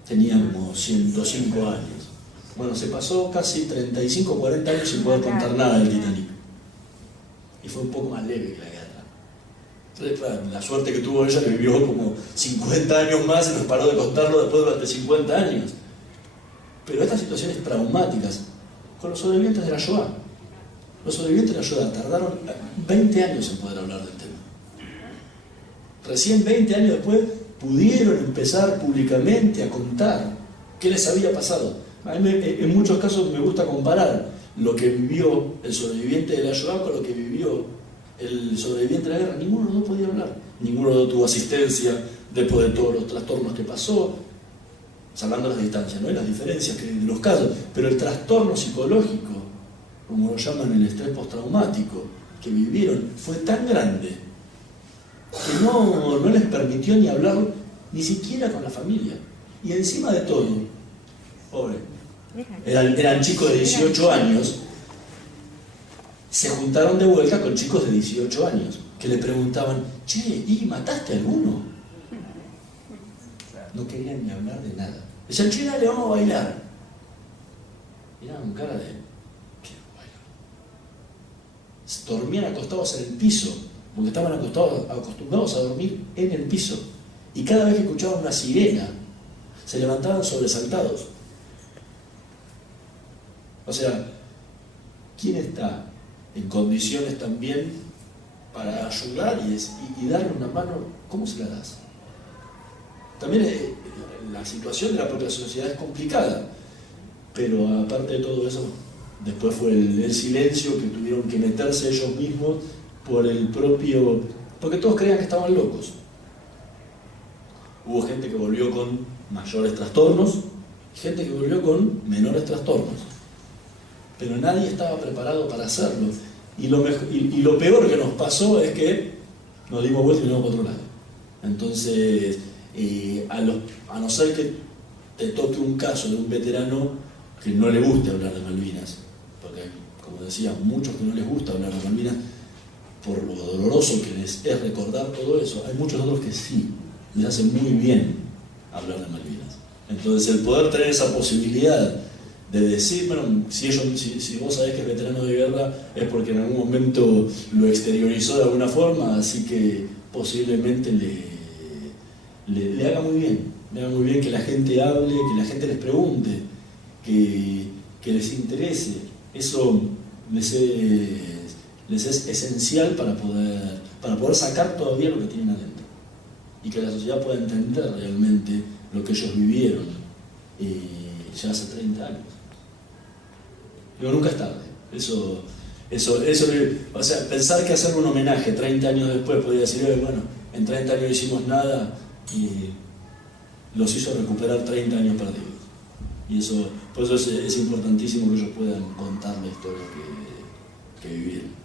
Tenía como 105 años. Bueno, se pasó casi 35 o 40 años sin poder contar nada del Titanic. Y fue un poco más leve que la guerra. Entonces, claro, la suerte que tuvo ella, que vivió como 50 años más y nos paró de contarlo después durante 50 años. Pero estas situaciones traumáticas, con los sobrevivientes de la Shoah. Los sobrevivientes de la Shoah tardaron 20 años en poder hablar del tema. Recién 20 años después pudieron empezar públicamente a contar qué les había pasado. A mí en muchos casos me gusta comparar lo que vivió el sobreviviente de la Shoah con lo que vivió el sobreviviente de la guerra. Ninguno de los dos podía hablar. Ninguno de los dos tuvo asistencia después de todos los trastornos que pasó, salvando las distancias, ¿no? Y las diferencias de los casos. Pero el trastorno psicológico, como lo llaman el estrés postraumático, que vivieron, fue tan grande que no les permitió ni hablar ni siquiera con la familia. Y encima de todo, pobre, eran chicos de 18 años, se juntaron de vuelta con chicos de 18 años, que le preguntaban, che, ¿y mataste a alguno? No querían ni hablar de nada. Decían, che, dale, vamos a bailar. Miraban con cara de, ¿qué bailar? Dormían acostados en el piso, porque estaban acostumbrados a dormir en el piso. Y cada vez que escuchaban una sirena, se levantaban sobresaltados. O sea, ¿quién está en condiciones también para ayudar y darle una mano? ¿Cómo se la das? También la situación de la propia sociedad es complicada, pero aparte de todo eso, después fue el silencio que tuvieron que meterse ellos mismos porque todos creían que estaban locos. Hubo gente que volvió con mayores trastornos y gente que volvió con menores trastornos. Pero nadie estaba preparado para hacerlo. Y lo peor que nos pasó es que nos dimos vuelta y nos dimos para otro lado. Entonces, a no ser que te toque un caso de un veterano que no le guste hablar de Malvinas, porque, como decía, muchos que no les gusta hablar de Malvinas, por lo doloroso que les es recordar todo eso, hay muchos otros que sí, les hace muy bien hablar de Malvinas. Entonces, el poder tener esa posibilidad de decir, bueno, si vos sabés que es veterano de guerra, es porque en algún momento lo exteriorizó de alguna forma, así que posiblemente le haga muy bien que la gente hable, que la gente les pregunte, que les interese. Eso les es esencial para poder sacar todavía lo que tienen adentro y que la sociedad pueda entender realmente lo que ellos vivieron ya hace 30 años. Pero nunca es tarde. Eso, o sea, pensar que hacerle un homenaje 30 años después podría decir, bueno, en 30 años no hicimos nada y los hizo recuperar 30 años perdidos. Y eso, por eso es importantísimo que ellos puedan contar la historia que vivieron.